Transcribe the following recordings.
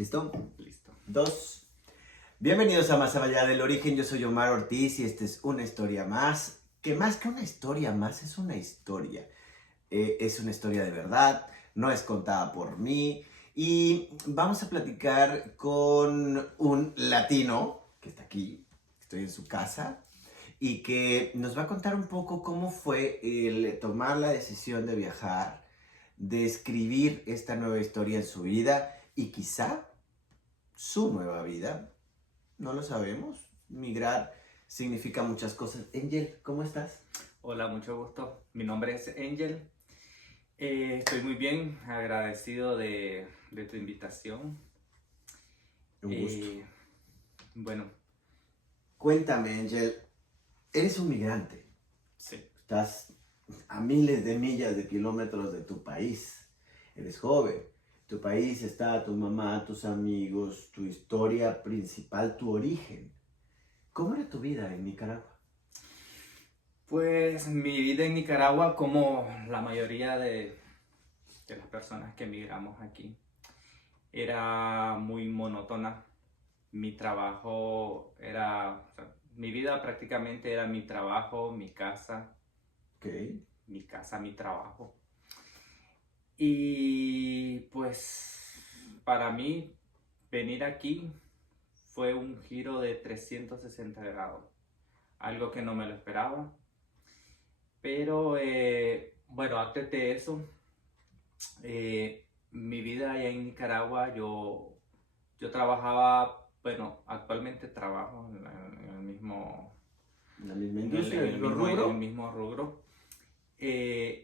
¿Listo? Listo. Dos. Bienvenidos a Más Allá del Origen. Yo soy Omar Ortiz y esta es una historia más. Que más que una historia más, es una historia. Es una historia de verdad, no es contada por mí. Y vamos a platicar con un latino que está aquí, estoy en su casa, y que nos va a contar un poco cómo fue el tomar la decisión de viajar, de escribir esta nueva historia en su vida y quizá su nueva vida. No lo sabemos. Migrar significa muchas cosas. Angel, ¿cómo estás? Hola, mucho gusto. Mi nombre es Angel. Estoy muy bien, agradecido de tu invitación. Un gusto. Bueno, Cuéntame, Angel, eres un migrante. sí. Estás a miles de millas de kilómetros de tu país. Eres joven. Tu país está tu mamá, tus amigos, tu historia principal, tu origen. ¿Cómo era tu vida en Nicaragua? Pues mi vida en Nicaragua, como la mayoría de las personas que emigramos aquí, era muy monótona. Mi trabajo era, o sea, mi vida prácticamente era mi trabajo, Ok. mi trabajo. Y pues para mí venir aquí fue un giro de 360 grados, algo que no me lo esperaba. Pero bueno, antes de eso, mi vida allá en Nicaragua, yo trabajaba, bueno, actualmente trabajo en el mismo, ¿La misma en el, industria, en el el mismo mismo, en el rubro? mismo rubro.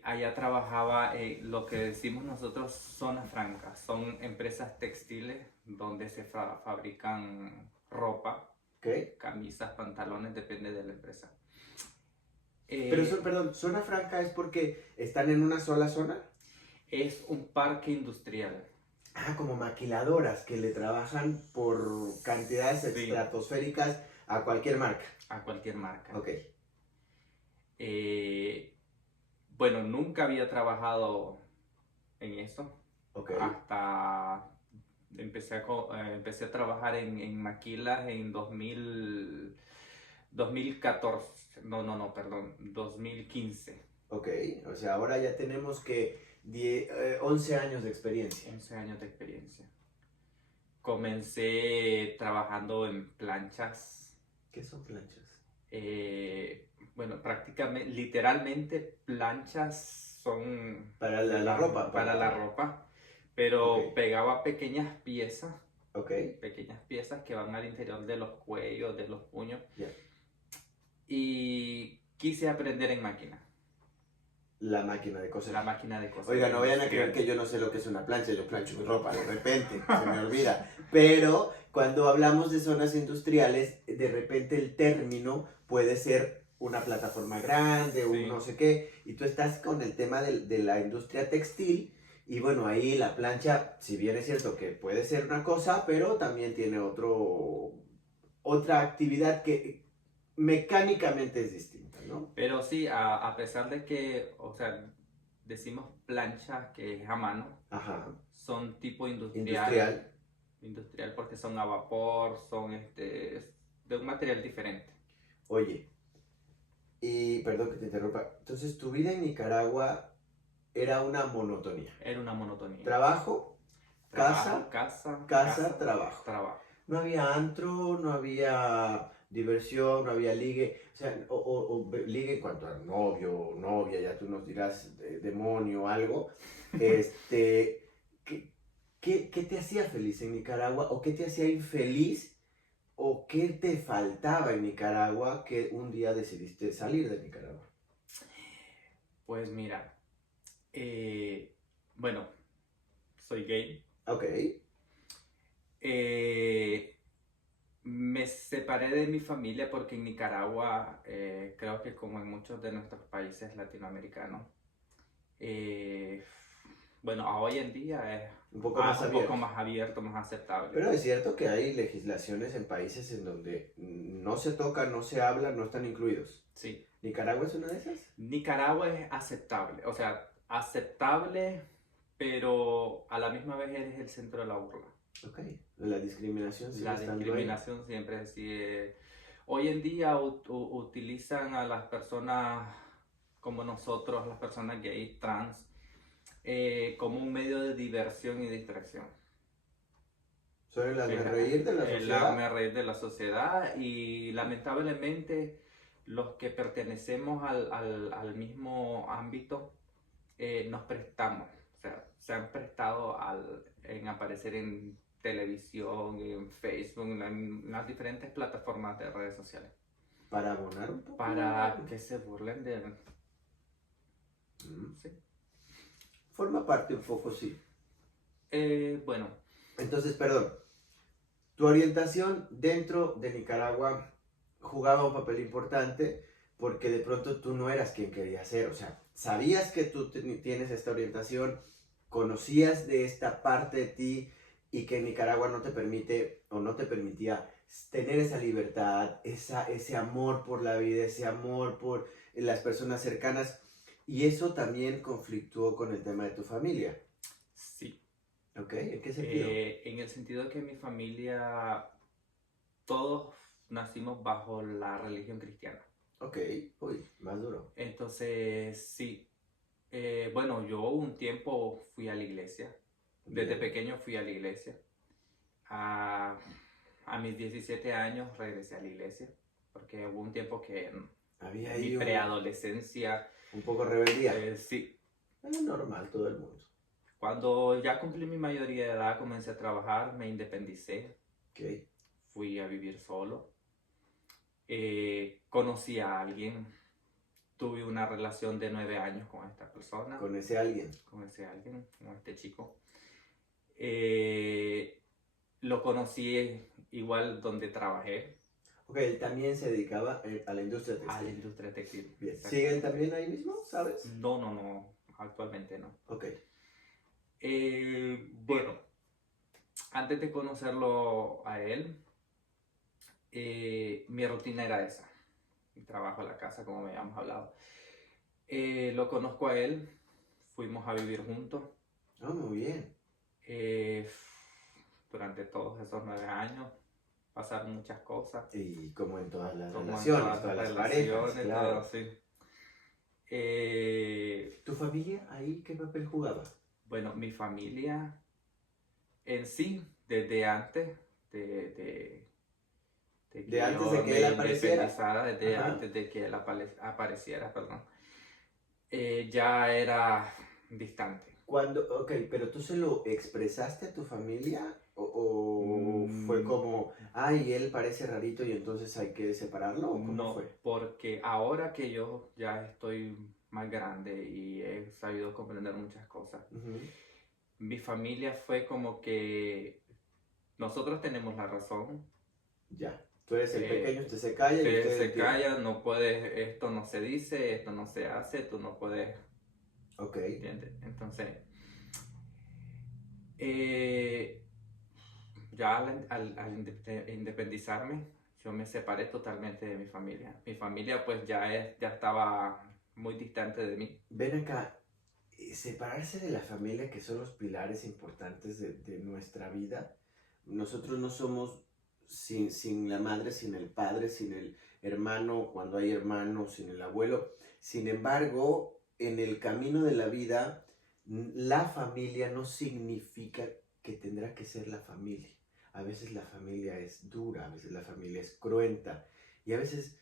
Allá trabajaba lo que decimos nosotros zona franca, son empresas textiles donde se fabrican ropa, Ok. camisas, pantalones, depende de la empresa. Pero, Eh, perdón, zona franca es porque están en una sola zona. es un parque industrial, Ah, como maquiladoras que le trabajan por cantidades sí, estratosféricas a cualquier marca. a cualquier marca. Ok, Eh, bueno, nunca había trabajado en eso ok, hasta empecé a trabajar en maquilas en 2014, no, perdón, 2015, ok. O sea, ahora ya tenemos que 11 años de experiencia. 11 años de experiencia. Comencé trabajando en planchas, ¿Qué son planchas? bueno, prácticamente, literalmente planchas son Para la ropa, para la ropa, Ok, pero pegaba ok, pequeñas piezas que van al interior de los cuellos, de los puños, ya. y quise aprender en máquina, La máquina de coser. la máquina de coser Oiga, no vayan a creer industrial. que yo no sé lo que es una plancha, yo plancho mi ropa, de repente, se me olvida. Pero cuando hablamos de zonas industriales, de repente el término puede ser una plataforma grande, un no Sí, sé qué, y tú estás con el tema de la industria textil, y bueno, ahí la plancha, si bien es cierto que puede ser una cosa, pero también tiene otra actividad que mecánicamente es distinta, ¿no? pero sí, a pesar de que, o sea, decimos plancha que es a mano, Ajá, son tipo industrial. industrial porque son a vapor, son es de un material diferente. Oye, y perdón que te interrumpa. Entonces, tu vida en Nicaragua era una monotonía. Era una monotonía. Trabajo, Trabajo, casa, casa, casa, casa, trabajo. trabajo. No había antro, no había diversión, no había ligue. O sea, ligue en cuanto a novio, novia, ya tú nos dirás demonio, algo. Este, ¿qué te hacía feliz en Nicaragua o qué te hacía infeliz o qué te faltaba en Nicaragua que un día decidiste salir de Nicaragua? Pues mira, eh, bueno, soy gay. Ok, Eh, Me separé de mi familia porque en Nicaragua, creo que como en muchos de nuestros países latinoamericanos, eh, bueno, a hoy en día es un poco más un poco abierto. más abierto, más aceptable. Pero es cierto que hay legislaciones en países en donde no se toca, no se habla, no están incluidos. Sí, ¿Nicaragua es una de esas? Nicaragua es aceptable, o sea, aceptable, pero a la misma vez eres el centro de la burla. Ok, la discriminación sigue La estando discriminación siempre sigue. Hoy en día utilizan a las personas como nosotros, las personas gays, trans, como un medio de diversión y distracción. ahí. Son el Es hazmerreír de la el sociedad. raíz de la sociedad y lamentablemente los que pertenecemos al mismo ámbito nos prestamos, o sea, se han prestado en aparecer en televisión, en Facebook, en las diferentes plataformas de redes sociales, Para abonar un poco. para que se burlen de... Mm. Sí. Forma parte un poco, sí. Bueno, Entonces, perdón, tu orientación dentro de Nicaragua jugaba un papel importante porque de pronto tú no eras quien querías ser, o sea, sabías que tú tienes esta orientación, conocías de esta parte de ti y que Nicaragua no te permite o no te permitía tener esa libertad, ese amor por la vida, ese amor por las personas cercanas y eso también conflictuó con el tema de tu familia. sí. ¿Ok? ¿En qué sentido? En el sentido de que mi familia, todos nacimos bajo la religión cristiana. Ok, uy, más duro. Entonces, sí. Bueno, yo un tiempo fui a la iglesia. Desde Bien. pequeño fui a la iglesia. A, a mis 17 años regresé a la iglesia. Porque hubo un tiempo que Había en mi ahí preadolescencia, un poco de rebeldía. sí. Normal, todo el mundo. Cuando ya cumplí mi mayoría de edad, comencé a trabajar, me independicé, Ok, fui a vivir solo. Conocí a alguien, tuve una relación de 9 años con esta persona, con ese alguien. con ese alguien, con este chico. Eh, lo conocí igual donde trabajé, Ok, él también se dedicaba a la industria a la textil. industria textil. Bien. Exactamente. ¿Siguen también ahí mismo, sabes? No, no, no, actualmente no. Ok, Bueno, antes de conocerlo a él, mi rutina era esa. Mi trabajo, la casa, como me habíamos hablado. Lo conozco a él, fuimos a vivir juntos. oh, muy bien. eh, durante todos esos 9 años pasaron muchas cosas, Y como en todas las como en relaciones, todas las todas las parejas, relaciones, claro. todo así. ¿Tu familia ahí qué papel jugaba? Bueno, mi familia en sí, desde antes de De que antes de yo que él me apareciera. independizara, desde Ajá. antes de que él apareciera, perdón, ya era distante. Ok, pero tú se lo expresaste a tu familia o fue Mm, como, ay, él parece rarito y entonces hay que separarlo o cómo No, fue? porque ahora que yo ya estoy más grande y he sabido comprender muchas cosas, Ujú. mi familia fue como que nosotros tenemos la razón, Ya, tú eres el pequeño, eh, usted se calla y usted usted se entiende. calla, no puedes, esto no se dice, esto no se hace, tú no puedes, Ok, ¿entiendes? Entonces, eh, ya independizarme, yo me separé totalmente de mi familia. Mi familia pues ya estaba muy distante de mí. ven acá, separarse de la familia que son los pilares importantes de nuestra vida. Nosotros no somos sin la madre, sin el padre, sin el hermano, cuando hay hermano, sin el abuelo. Sin embargo, en el camino de la vida, la familia no significa que tendrá que ser la familia. A veces la familia es dura, a veces la familia es cruenta y a veces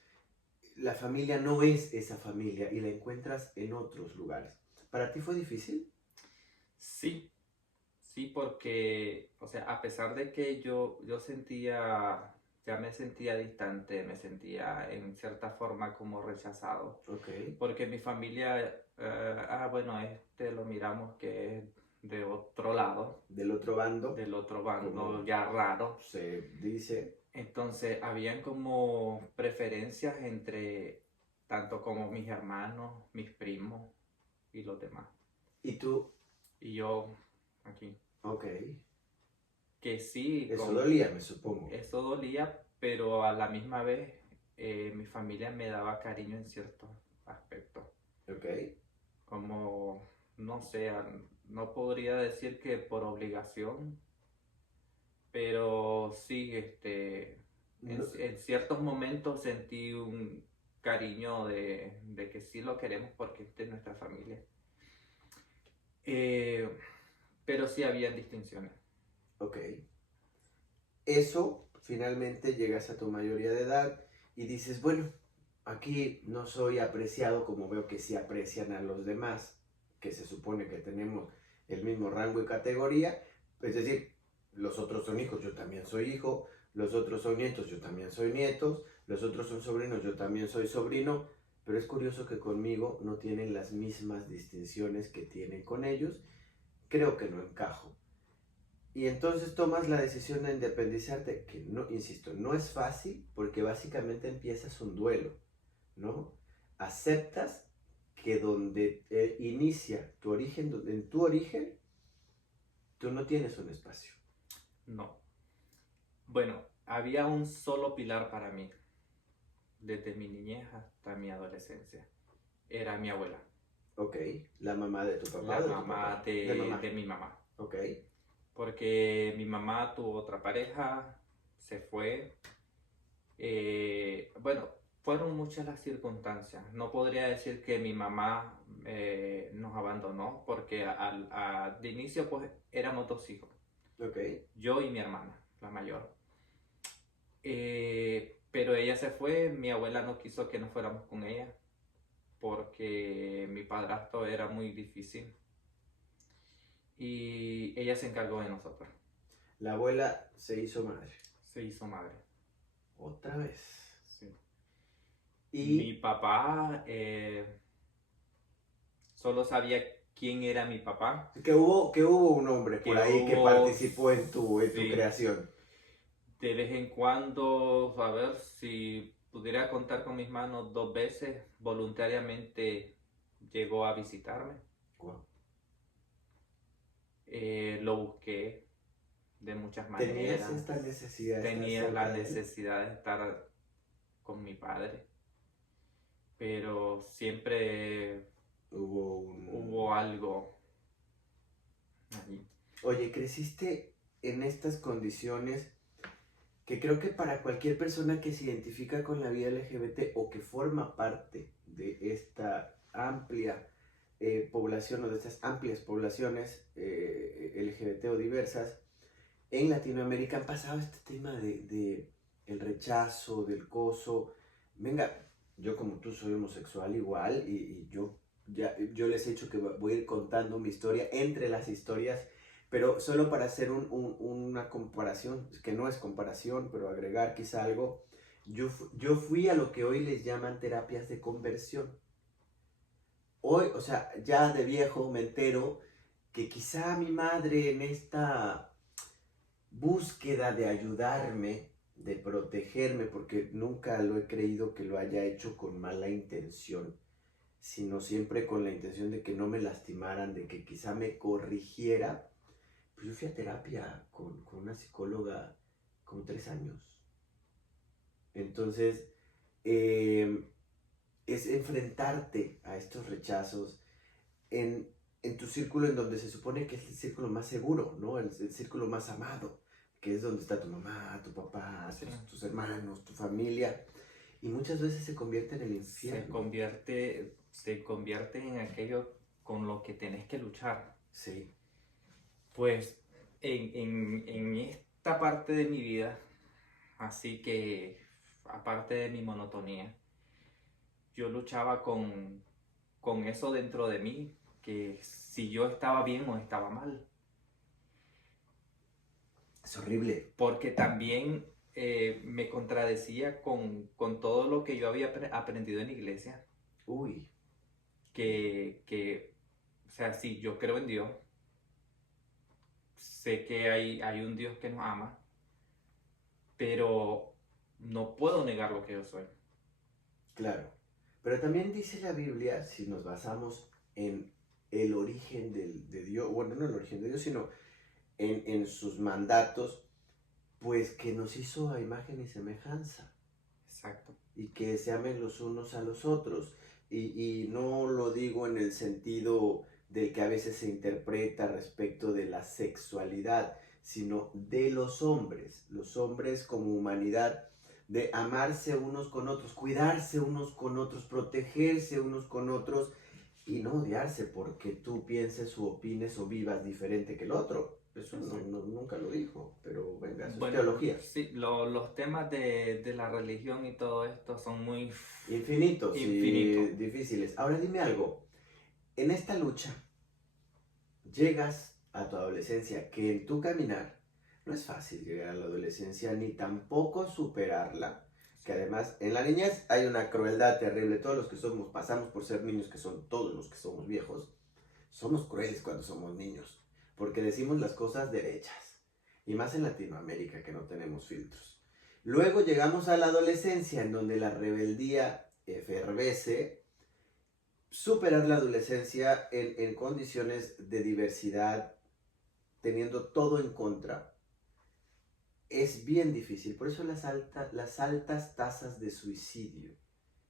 la familia no es esa familia y la encuentras en otros lugares. ¿Para ti fue difícil? Sí, sí, porque, o sea, a pesar de que yo sentía, ya me sentía distante, me sentía en cierta forma como rechazado, Ok. porque mi familia, bueno, este lo miramos que es de otro lado, Del otro bando, del otro bando, como ya raro. se dice. Entonces, habían como preferencias entre tanto como mis hermanos, mis primos y los demás. Y tú, Y yo, aquí. ok. Que sí, Eso dolía, me supongo. eso dolía, pero a la misma vez mi familia me daba cariño en ciertos aspectos. Ok. Como, no sé, no podría decir que por obligación, pero sí, No- en ciertos momentos sentí un cariño de que sí lo queremos porque es de nuestra familia. Eh, pero sí habían distinciones. ok. Eso, finalmente llegas a tu mayoría de edad y dices, bueno, aquí no soy apreciado como veo que sí aprecian a los demás, que se supone que tenemos el mismo rango y categoría, es decir, los otros son hijos, yo también soy hijo, los otros son nietos, yo también soy nietos, los otros son sobrinos, yo también soy sobrino, pero es curioso que conmigo no tienen las mismas distinciones que tienen con ellos, creo que no encajo. Y entonces tomas la decisión de independizarte, que no, insisto, no es fácil porque básicamente empiezas un duelo, ¿no? Aceptas que donde inicia tu origen, en tu origen, tú no tienes un espacio. No. Bueno, había un solo pilar para mí, desde mi niñez hasta mi adolescencia. Era mi abuela, Ok, la mamá de tu papá la o de tu mamá papá. De mamá. de mi mamá. Ok, Porque mi mamá tuvo otra pareja, se fue. Bueno, fueron muchas las circunstancias. No podría decir que mi mamá nos abandonó, porque de inicio pues éramos dos hijos, ok, yo y mi hermana, la mayor. Pero ella se fue, mi abuela no quiso que nos fuéramos con ella, porque mi padrastro era muy difícil y ella se encargó de nosotros, la abuela se hizo madre. se hizo madre. Otra vez. Sí. Mi Y papá solo sabía quién era mi papá. que hubo un hombre por Que ahí que hubo, participó en tu sí, creación. de vez en cuando, a ver si pudiera contar con mis manos, 2 veces voluntariamente llegó a visitarme. Wow. Lo busqué de muchas Tenías maneras. esta necesidad de estar Tenía cerca la de él. necesidad de estar con mi padre, pero siempre hubo algo allí. Oye, creciste en estas condiciones que creo que para cualquier persona que se identifica con la vida LGBT o que forma parte de esta amplia población o de estas amplias poblaciones LGBT o diversas, en Latinoamérica han pasado este tema de el rechazo, del coso. Venga, yo como tú soy homosexual igual y yo les he dicho que voy a ir contando mi historia entre las historias, pero solo para hacer una comparación, que no es comparación, pero agregar quizá algo, yo fui a lo que hoy les llaman terapias de conversión. Hoy, o sea, ya de viejo me entero que quizá mi madre en esta búsqueda de ayudarme, de protegerme, porque nunca lo he creído que lo haya hecho con mala intención, sino siempre con la intención de que no me lastimaran, de que quizá me corrigiera. Pues yo fui a terapia con una psicóloga como 3 años. Entonces, eh, es enfrentarte a estos rechazos en, en tu círculo en donde se supone que es el círculo más seguro, ¿no? El círculo más amado, que es donde está tu mamá, tu papá, Sí. tus hermanos, tu familia. Y muchas veces se convierte en el Se infierno. convierte en aquello con lo que tenés que luchar. Sí, Pues en esta parte de mi vida, así que aparte de mi monotonía, yo luchaba con eso dentro de mí, que si yo estaba bien o estaba mal. es horrible. Porque también me contradecía con todo lo que yo había aprendido en la iglesia, Uy, o sea, sí, yo creo en Dios, sé que hay un Dios que nos ama, pero no puedo negar lo que yo soy. claro. Pero también dice la Biblia, si nos basamos en el origen de Dios, bueno, no el origen de Dios, sino en sus mandatos, pues que nos hizo a imagen y semejanza. Exacto. Y que se amen los unos a los otros. Y no lo digo en el sentido del que a veces se interpreta respecto de la sexualidad, sino de los hombres como humanidad, de amarse unos con otros, cuidarse unos con otros, protegerse unos con otros y no odiarse porque tú pienses o opines o vivas diferente que el otro. Eso nunca lo dijo, pero venga, eso es teología. Sí, los temas de la religión y todo esto son muy infinitos y difíciles. Ahora dime algo, en esta lucha llegas a tu adolescencia, que en tu caminar no es fácil llegar a la adolescencia ni tampoco superarla, que además en la niñez hay una crueldad terrible. Todos los que pasamos por ser niños, que son todos los que somos viejos, somos crueles cuando somos niños, porque decimos las cosas derechas, y más en Latinoamérica que no tenemos filtros. Luego llegamos a la adolescencia, en donde la rebeldía efervesce. Superar la adolescencia en condiciones de diversidad, teniendo todo en contra, es bien difícil. Por eso las altas tasas de suicidio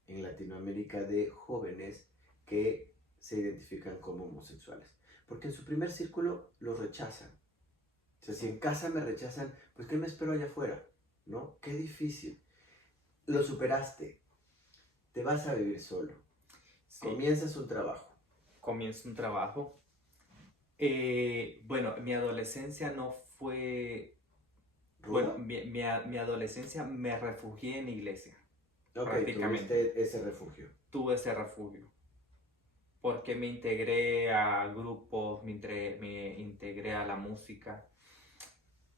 en Latinoamérica de jóvenes que se identifican como homosexuales. Porque en su primer círculo los rechazan. O sea, si en casa me rechazan, pues ¿qué me espero allá afuera? ¿No? Qué difícil. Lo superaste. Te vas a vivir solo. Sí. Comienzas un trabajo. Comienzo un trabajo. Bueno, mi adolescencia no fue... ¿Ruda? Bueno, mi adolescencia me refugié en la iglesia. Ok, prácticamente. Tuviste ese refugio. Tuve ese refugio. Porque me integré a grupos, me integré a la música.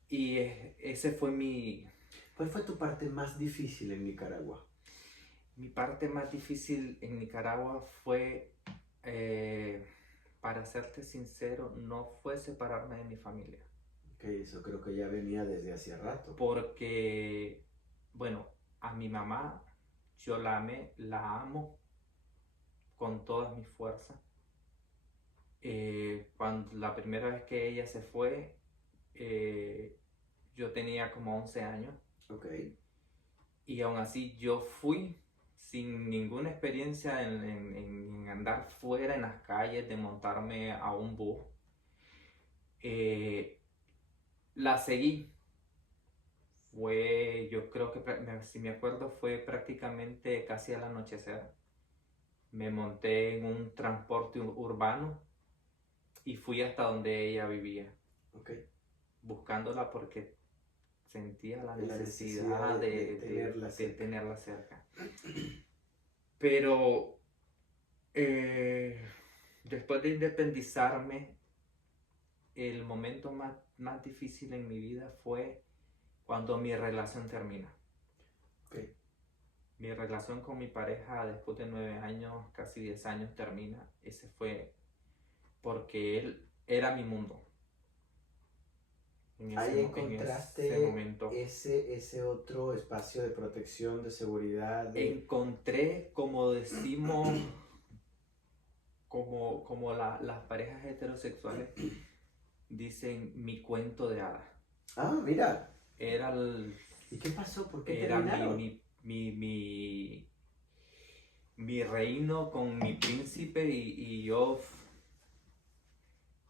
Y ese fue mi... ¿Cuál fue tu parte más difícil en Nicaragua? Mi parte más difícil en Nicaragua fue, para serte sincero, no fue separarme de mi familia. Ok, eso creo que ya venía desde hace rato. Porque, bueno, a mi mamá yo la amé, la amo con todas mis fuerzas. Cuando la primera vez que ella se fue, yo tenía como 11 años. Ok. Y aún así yo fui sin ninguna experiencia en andar fuera en las calles, de montarme a un bus. La seguí. Yo creo que, si me acuerdo, fue prácticamente casi al anochecer. Me monté en un transporte urbano y fui hasta donde ella vivía. Okay. Buscándola porque sentía la necesidad de tenerla cerca. Pero después de independizarme, el momento más difícil en mi vida fue cuando mi relación termina. Okay. Mi relación con mi pareja después de 9 años, casi 10 años, termina. Ese fue porque él era mi mundo. Ahí encontraste ese otro espacio de protección, de seguridad. Encontré, como decimos, como las parejas heterosexuales dicen, mi cuento de hadas. Ah, mira. ¿Y qué pasó? ¿Por qué era terminaron? mi reino con mi príncipe y yo...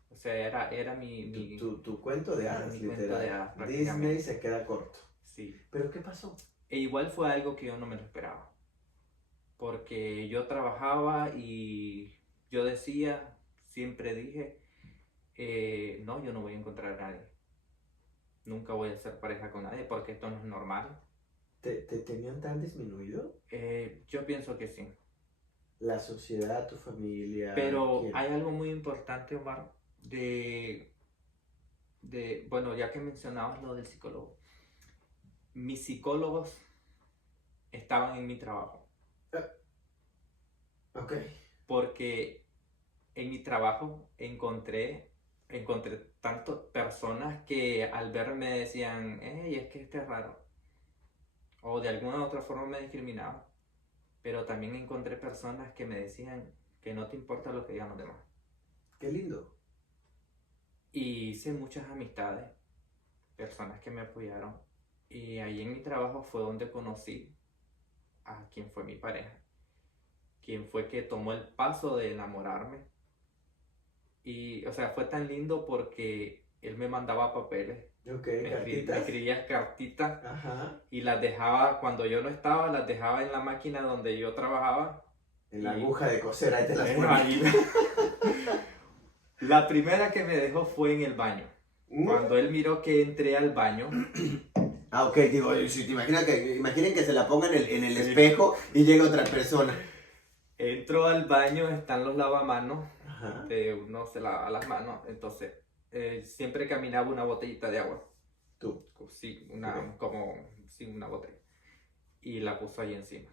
O sea, era tu cuento de hadas, literal. Cuento de hadas, Disney se queda corto. Sí. ¿Pero qué pasó? E igual fue algo que yo no me lo esperaba. Porque yo trabajaba y yo decía, siempre dije, no, yo no voy a encontrar a nadie. Nunca voy a hacer pareja con nadie porque esto no es normal. ¿Te tenían tan disminuido? Yo pienso que sí. La sociedad, tu familia. Pero ¿quién? Hay algo muy importante, Omar. Bueno, ya que mencionabas lo del psicólogo, mis psicólogos estaban en mi trabajo. Ok. Porque en mi trabajo encontré tantas personas que al verme me decían, hey, es que este es raro. O de alguna otra forma me discriminaban. Pero también encontré personas que me decían que no te importa lo que digan los demás. Qué lindo. Y hice muchas amistades, personas que me apoyaron. Y ahí en mi trabajo fue donde conocí a quien fue mi pareja. Quien fue que tomó el paso de enamorarme. Y, o sea, fue tan lindo porque él me mandaba papeles, Ok, me cartitas. escribía cartitas Ajá. y las dejaba, cuando yo no estaba, las dejaba en la máquina donde yo trabajaba. En la Y aguja de coser, ahí te las bueno, pones. ahí la primera que me dejó fue en el baño. Cuando él miró que entré al baño, Ah, ok, digo, si te imaginas imaginen que se la pongan en el Sí. espejo y llega otra persona. entró al baño, están los lavamanos, Ajá. uno se lava las manos, entonces siempre caminaba una botellita de agua. Tú. Sí, Ok. sí, una botella. Y la puso ahí encima.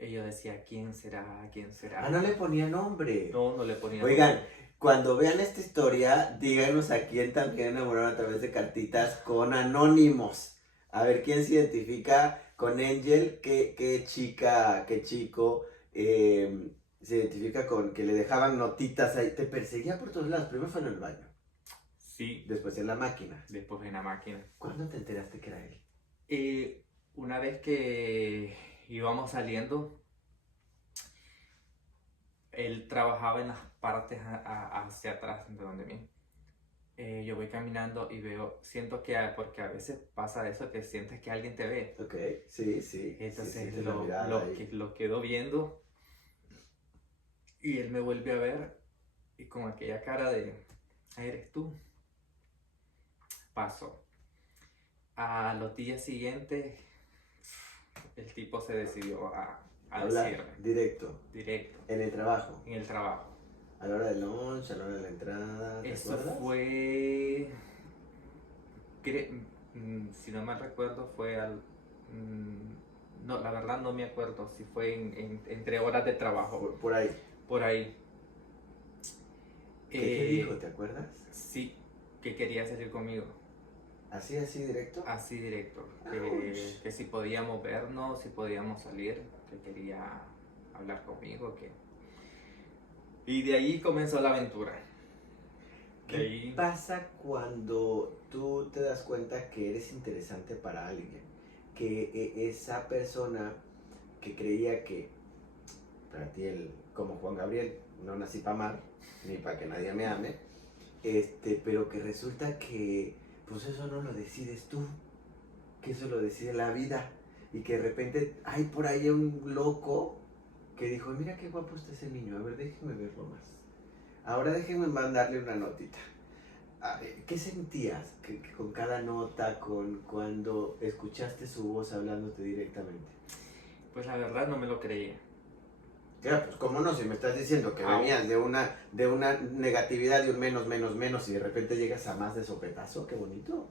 Y yo decía, ¿quién será? ¿Quién será? Ah, no le ponía nombre. No le ponía Oigan, nombre. cuando vean esta historia, díganos a quién también enamoraron a través de cartitas con anónimos. A ver quién se identifica con Angel, qué chica, qué chico se identifica con que le dejaban notitas ahí. Te perseguía por todos lados. Primero fue en el baño, Sí, después en la máquina. después en la máquina. ¿Cuándo te enteraste que era él? Una vez que íbamos saliendo, él trabajaba en las partes hacia atrás de donde mí. Yo voy caminando y siento que, porque a veces pasa eso, que sientes que alguien te ve. Ok, sí, sí. Entonces sientes la mirada ahí. lo quedo viendo y él me vuelve a ver y con aquella cara de, "Ah, eres tú". Pasó. A los días siguientes, el tipo se decidió a Hablar decirme, directo, directo, en el trabajo. en el trabajo. A la hora del lunch, a la hora de la entrada, ¿te Eso acuerdas? fue, si no mal recuerdo, no, la verdad no me acuerdo si fue entre horas de trabajo, Por ahí. por ahí. ¿Qué dijo? ¿Te acuerdas? Sí, que quería salir conmigo, ¿Así directo? así directo, Ouch. que si podíamos vernos, si podíamos salir, que quería hablar conmigo, Y de ahí comenzó la aventura. De ¿Qué ahí, pasa cuando tú te das cuenta que eres interesante para alguien? Que esa persona que creía que para ti, como Juan Gabriel, no nací para amar, ni para que nadie me ame, pero que resulta que pues eso no lo decides tú, que eso lo decide la vida, y que de repente hay por ahí un loco que dijo, mira qué guapo está ese niño, a ver, déjenme verlo más. Ahora déjenme mandarle una notita. ¿Qué sentías que con cada nota, cuando escuchaste su voz hablándote directamente? pues la verdad no me lo creía. Ya, pues cómo no, si me estás diciendo que Ah, venías de una negatividad, de un menos, menos, menos, y de repente llegas a más de sopetazo, qué bonito.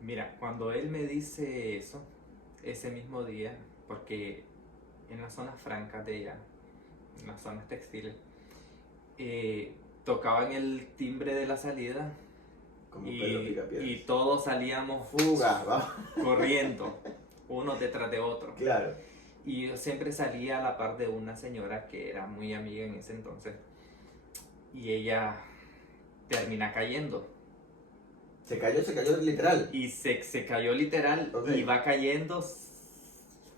Mira, cuando él me dice eso, ese mismo día, porque en las zonas francas de ella, en las zonas textiles, tocaban el timbre de la salida Como Pedro y Picapiedras. todos salíamos Fuga, vamos. corriendo, uno detrás de otro. Claro. Y yo siempre salía a la par de una señora que era muy amiga en ese entonces. Y ella termina cayendo. Se cayó literal. Y se cayó literal Ok. y va cayendo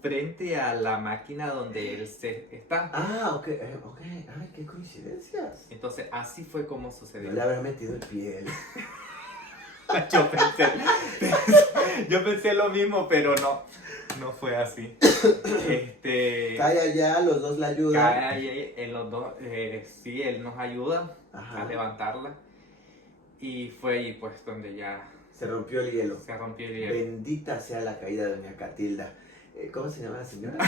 frente a la máquina donde él está. Ah, ok, ok. Ay, qué coincidencias. Entonces así fue como No sucedió. le habrá metido el pie. Yo pensé lo mismo, pero no fue así. Cae allá, los dos la ayudan. Cae ahí en los dos, sí, él nos ayuda Ajá. a levantarla. Y fue ahí pues donde ya Se rompió el hielo. se rompió el hielo. Bendita sea la caída de doña Catilda. ¿Cómo se llama la señora?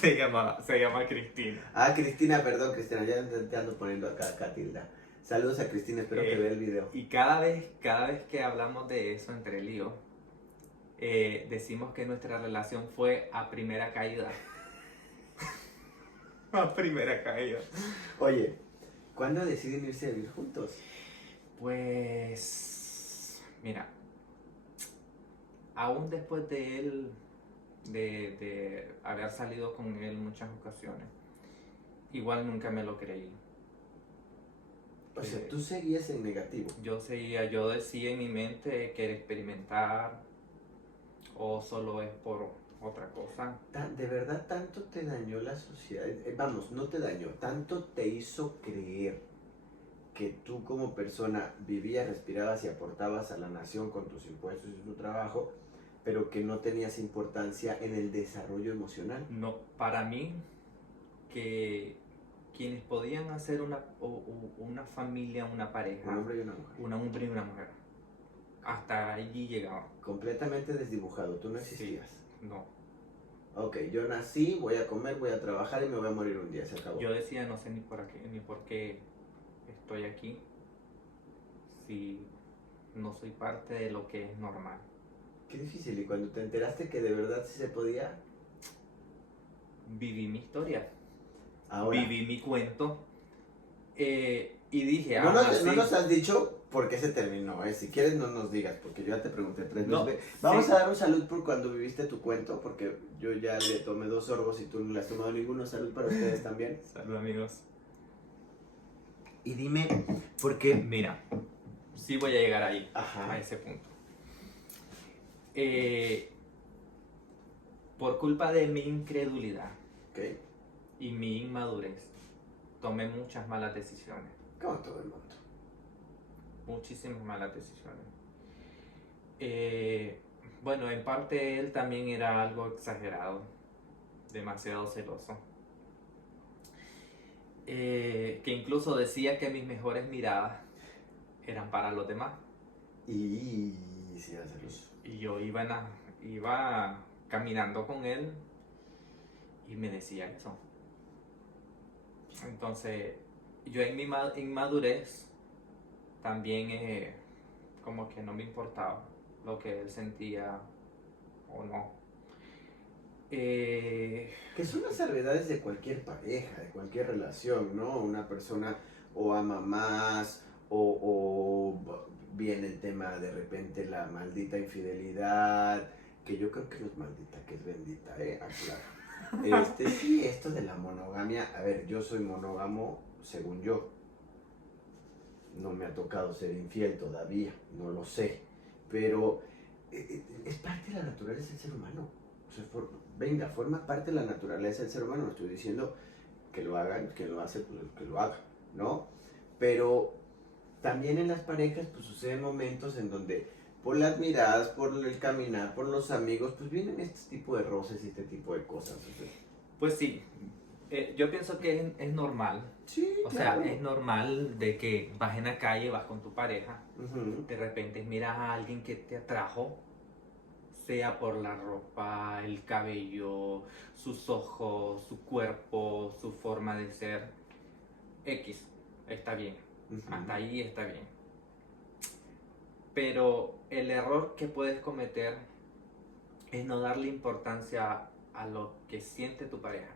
se llama Cristina. Ah, Cristina, perdón, Cristina, ya te ando poniendo acá Catilda. Saludos a Cristina, espero que vea el video. Y cada vez que hablamos de eso entre él y yo, decimos que nuestra relación fue a primera caída. A primera caída. Oye, ¿cuándo deciden irse a vivir juntos? Pues, mira, aún después de él, de haber salido con él muchas ocasiones, igual nunca me lo creí. O sea, tú seguías en negativo. Yo decía en mi mente que era experimentar o solo es por otra cosa. ¿De verdad tanto te dañó la sociedad? Vamos, no te dañó, tanto te hizo creer que tú como persona vivías, respirabas y aportabas a la nación con tus impuestos y tu trabajo, pero que no tenías importancia en el desarrollo emocional. No, para mí, que quienes podían hacer una familia, una pareja, Un hombre y una mujer. un hombre y una mujer, hasta allí llegaba. Completamente desdibujado, tú no Sí, existías. no. Ok, yo nací, voy a comer, voy a trabajar y me voy a morir un día, se acabó. Yo decía, no sé ni por qué estoy aquí, si no soy parte de lo que es normal. Qué difícil, y cuando te enteraste que de verdad sí se podía, Viví mi historia, ahora. viví mi cuento, y dije, No sí. nos has dicho por qué se terminó, Si quieres no nos digas, porque yo ya te pregunté 3 No, veces. Vamos sí. a dar un salud por cuando viviste tu cuento, porque yo ya le tomé 2 sorbos y tú no le has tomado ninguno. Salud para ustedes también. Salud, amigos. Y dime, ¿por qué? Mira, sí voy a llegar ahí, Ajá. a ese punto. Por culpa de mi incredulidad Ok, y mi inmadurez, tomé muchas malas decisiones. como todo el mundo. Muchísimas malas decisiones. Bueno, en parte él también era algo exagerado, demasiado celoso. Que incluso decía que mis mejores miradas eran para los demás. Y sí, era celoso. Y yo iba caminando con él y me decía eso. Entonces, yo en mi inmadurez también como que no me importaba lo que él sentía o no. Que son las salvedades de cualquier pareja, de cualquier relación, ¿no? Una persona o ama más, o viene el tema de repente la maldita infidelidad, que yo creo que no es maldita, que es bendita, aclaro. Sí, esto de la monogamia, a ver, yo soy monógamo según yo. No me ha tocado ser infiel todavía, no lo sé, pero es parte de la naturaleza del ser humano. O sea, forma parte de la naturaleza del ser humano. No estoy diciendo que lo hagan, que lo hace, pues que lo haga, ¿no? Pero también en las parejas, pues suceden momentos en donde por las miradas, por el caminar, por los amigos, pues vienen este tipo de roces y este tipo de cosas. O sea, Pues sí, yo pienso que es normal. sí, O claro. sea, es normal de que vas en la calle, vas con tu pareja, Uh-huh. de repente miras a alguien que te atrajo, sea por la ropa, el cabello, sus ojos, su cuerpo, su forma de ser. X, está bien. Uh-huh. Hasta ahí está bien. Pero el error que puedes cometer es no darle importancia a lo que siente tu pareja.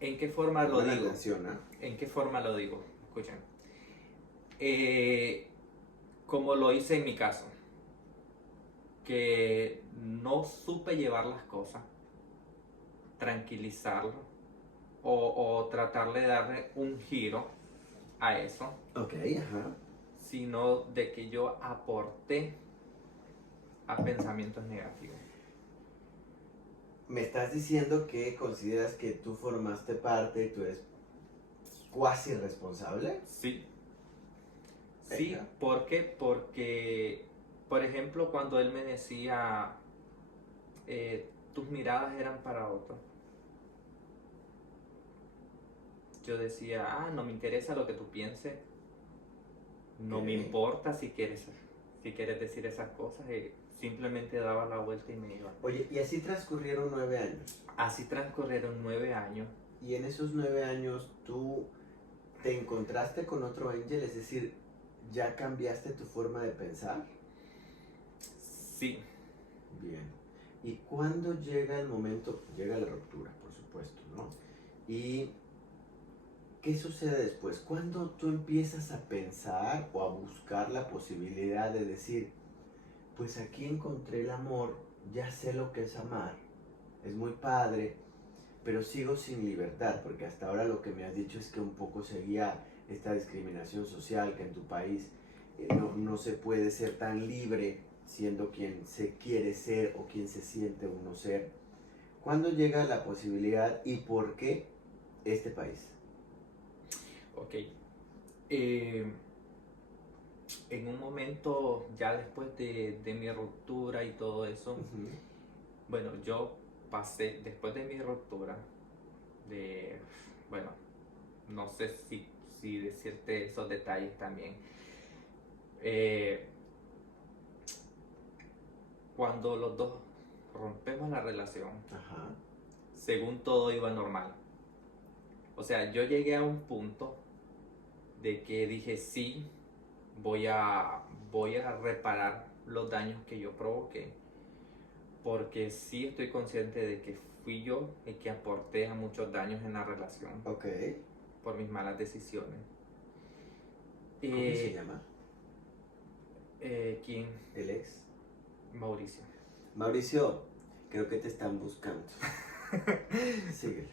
¿En qué forma lo digo? ¿En qué forma lo digo? Escuchen. Como lo hice en mi caso, que no supe llevar las cosas, tranquilizarlo o tratar de darle un giro a eso. Ok, ajá. Sino de que yo aporté a pensamientos negativos. Me estás diciendo que consideras que tú formaste parte y tú eres cuasi responsable. Sí. Sí, ¿por qué? Porque, por ejemplo, cuando él me decía, tus miradas eran para otro. Yo decía, no me interesa lo que tú pienses. No me importa si quieres decir esas cosas. Simplemente daba la vuelta y me iba. Oye, y así transcurrieron 9 años. Así transcurrieron 9 años. Y en esos 9 años tú te encontraste con otro Ángel, es decir, ¿ya cambiaste tu forma de pensar? Sí. Bien. ¿Y cuándo llega el momento? Llega la ruptura, por supuesto, ¿no? ¿Y qué sucede después? ¿Cuándo tú empiezas a pensar o a buscar la posibilidad de decir, pues aquí encontré el amor, ya sé lo que es amar, es muy padre, pero sigo sin libertad, porque hasta ahora lo que me has dicho es que un poco seguía esta discriminación social, que en tu país no se puede ser tan libre siendo quien se quiere ser o quien se siente uno ser? ¿Cuándo llega la posibilidad y por qué este país? Ok. Eh, en un momento, ya después de mi ruptura y todo eso, Ujú. bueno, yo pasé, después de mi ruptura, de, bueno, no sé si decirte esos detalles también. Eh, Cuando los dos rompemos la relación, Ajá. según todo iba normal. O sea, yo llegué a un punto de que dije sí, voy a, voy a reparar los daños que yo provoqué, porque sí estoy consciente de que fui yo el que aporté a muchos daños en la relación Ok. por mis malas decisiones. ¿Cómo se llama? ¿Quién? El ex. Mauricio. Mauricio, creo que te están buscando. Síguele.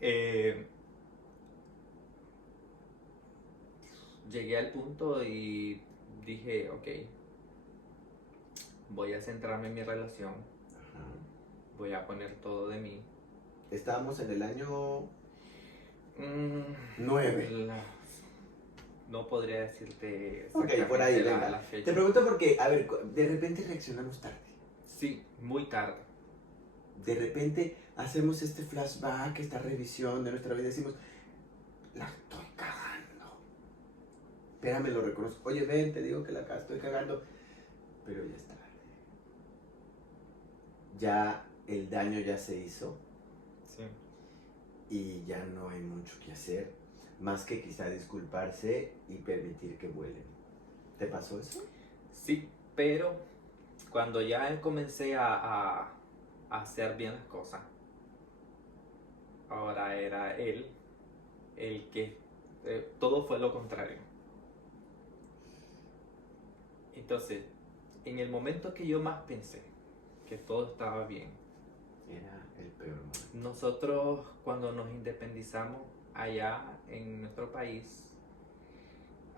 Eh, Llegué al punto y dije, ok, voy a centrarme en mi relación, Ajá. voy a poner todo de mí. Estábamos en el año Mm, 9. no podría decirte Ok, por ahí, exactamente venga. la Te fecha. pregunto porque, a ver, de repente reaccionamos tarde. Sí, muy tarde. De repente hacemos este flashback, esta revisión de nuestra vida y decimos, la estoy cagando. Espérame, lo reconozco. Oye, ven, te digo que la estoy cagando. Pero ya está. Ya el daño ya se hizo Sí. y ya no hay mucho que hacer. Más que quizá disculparse y permitir que vuelen. ¿Te pasó eso? Sí, pero cuando ya comencé a hacer bien las cosas, ahora era él el que todo fue lo contrario. Entonces, en el momento que yo más pensé que todo estaba bien, Era el peor momento. nosotros cuando nos independizamos allá en nuestro país,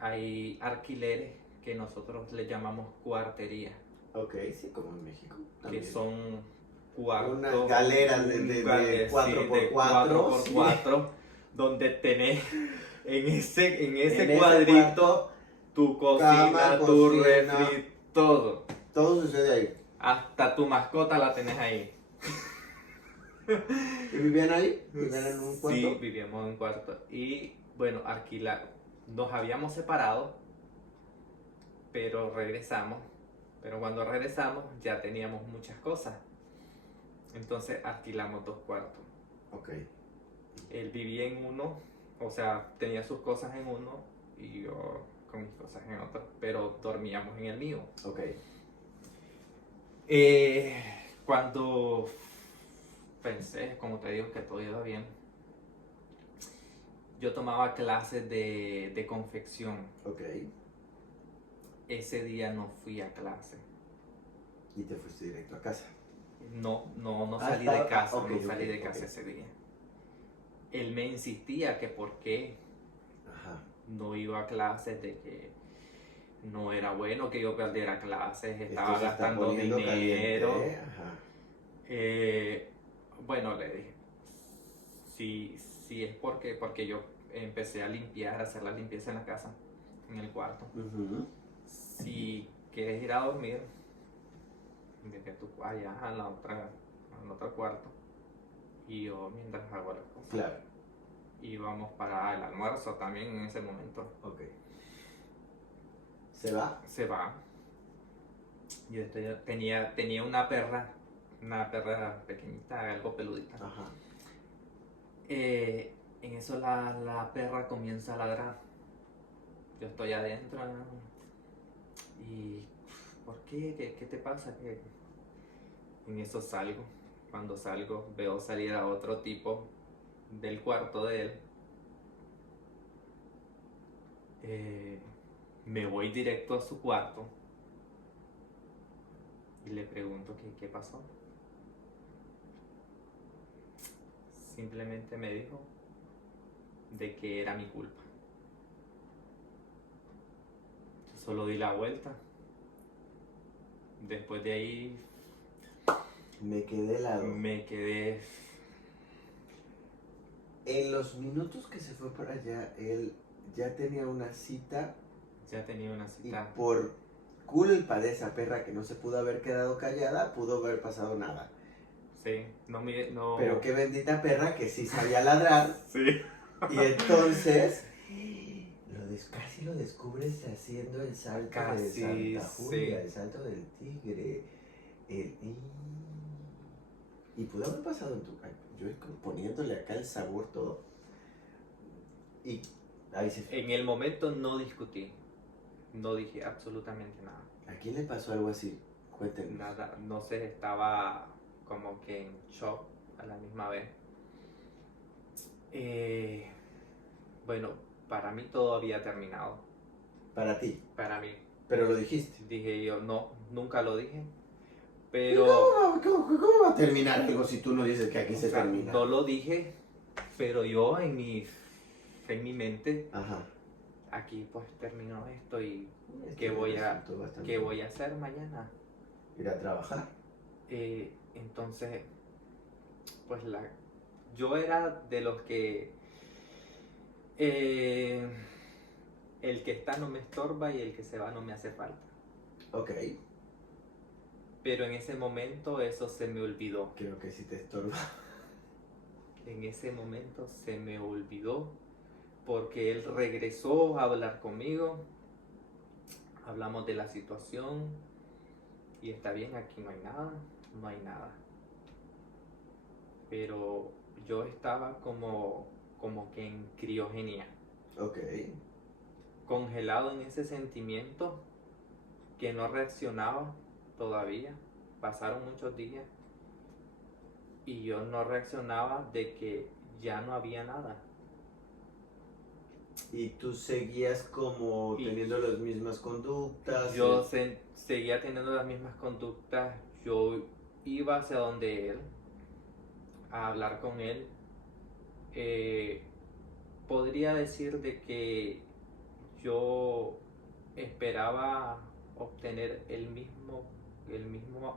hay alquileres que nosotros le llamamos cuartería, Ok, sí, como en México. También. que son cuartos, Unas galeras de 4x4. 4x4, donde tenés en ese En ese cuadrito cuarto, tu cama, cocina, tu cocina. refri, todo. Todo sucede ahí. Hasta tu mascota la tenés ahí. ¿Y vivían ahí? ¿Vivían en un cuarto? Sí, vivíamos en un cuarto. Y bueno, nos habíamos separado, pero regresamos. Pero cuando regresamos ya teníamos muchas cosas. Entonces alquilamos 2 cuartos. Ok. Él vivía en uno, o sea, tenía sus cosas en uno y yo con mis cosas en otro, pero dormíamos en el mío. Ok. Cuando pensé, como te digo, que todo iba bien, yo tomaba clases de confección. Ok. Ese día no fui a clase. Y te fuiste directo a casa. No Ah, salí de estaba- casa, ok, no salí ok, de casa ok. ese día. Él me insistía que por qué Ajá. no iba a clases, de que no era bueno que yo perdiera clases, estaba Esto se está gastando poniendo dinero. caliente, ¿eh? Ajá. Bueno, le dije, si es porque yo empecé a limpiar, a hacer la limpieza en la casa, en el cuarto. Ujú. Si quieres ir a dormir, vete tú allá al otro cuarto y yo mientras hago las cosas. Claro. Y vamos para el almuerzo también en ese momento. Ok. ¿Se va? Se va. Yo tenía una perra pequeñita, algo peludita. Ajá. En eso la perra comienza a ladrar. Yo estoy adentro y ¿por qué? ¿Qué te pasa? En eso salgo. Cuando salgo veo salir a otro tipo del cuarto de él. Me voy directo a su cuarto y le pregunto qué pasó. Simplemente me dijo de que era mi culpa. Yo solo di la vuelta. Después de ahí Me quedé helado. me quedé. En los minutos que se fue para allá, él ya tenía una cita Ya tenía una y cita. por culpa de esa perra que no se pudo haber quedado callada, pudo haber pasado nada. Sí, no me... No... Pero qué bendita perra que sí sabía ladrar. Sí. Y entonces casi lo descubres haciendo el salto Casi, de Santa Julia, sí. el salto del tigre. el- y, y pudo haber pasado en tu... Yo poniéndole acá el sabor todo. Y ahí se... En el momento no discutí. No dije absolutamente nada. ¿A quién le pasó algo así? Cuéntenos. Nada, no sé, estaba como que en shock a la misma vez. Bueno, para mí todo había terminado. Para ti. Para mí. Pero lo dijiste. Dije yo, no, nunca lo dije. ¿Y Pero cómo va a terminar algo si tú no dices que aquí se o sea, termina? no lo dije, pero yo en mi mente, Ajá. aquí pues terminó esto y Esto ¿qué me voy a, resultó bastante qué voy a hacer mañana? Ir a trabajar. Entonces, pues yo era de los que el que está no me estorba y el que se va no me hace falta. Ok. Pero en ese momento eso se me olvidó. Creo que sí te estorba. En ese momento se me olvidó porque él regresó a hablar conmigo. Hablamos de la situación y está bien, aquí no hay nada, no hay nada. Pero yo estaba como que en criogenia, Ok. congelado en ese sentimiento que no reaccionaba todavía. Pasaron muchos días y yo no reaccionaba de que ya no había nada. Y tú seguías como Y teniendo las mismas conductas. yo seguía teniendo las mismas conductas. Yo iba hacia donde él a hablar con él. Podría decir de que yo esperaba obtener el mismo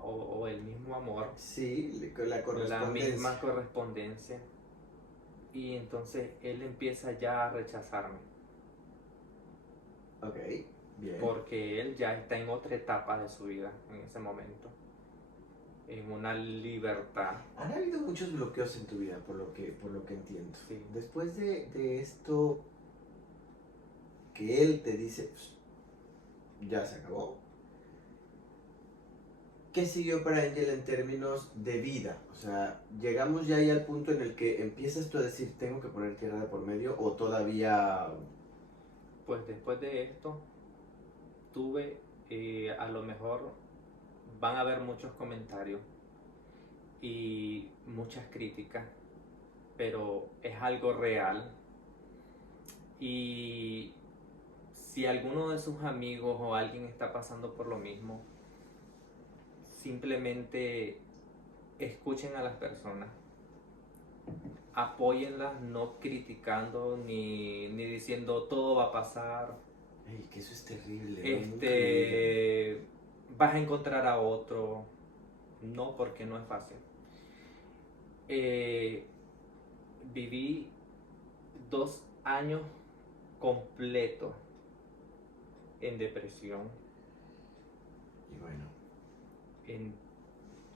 o el mismo amor, Sí, con la la correspondencia. misma correspondencia, y entonces él empieza ya a rechazarme Ok, bien. porque él ya está en otra etapa de su vida en ese momento, en una libertad. Han habido muchos bloqueos en tu vida, por lo que entiendo. Sí. Después de esto que él te dice, pues, ya se acabó. ¿Qué siguió para Angel en términos de vida? O sea, llegamos ya ahí al punto en el que empiezas tú a decir, tengo que poner tierra de por medio, o todavía... Pues después de esto tuve, a lo mejor van a haber muchos comentarios y muchas críticas, pero es algo real. Y si alguno de sus amigos o alguien está pasando por lo mismo, simplemente escuchen a las personas, apóyenlas, no criticando ni diciendo todo va a pasar, Ey, que eso es terrible, ¿no? Nunca lo digan. vas a encontrar a otro. No, porque no es fácil. Viví 2 años completos en depresión. Y bueno,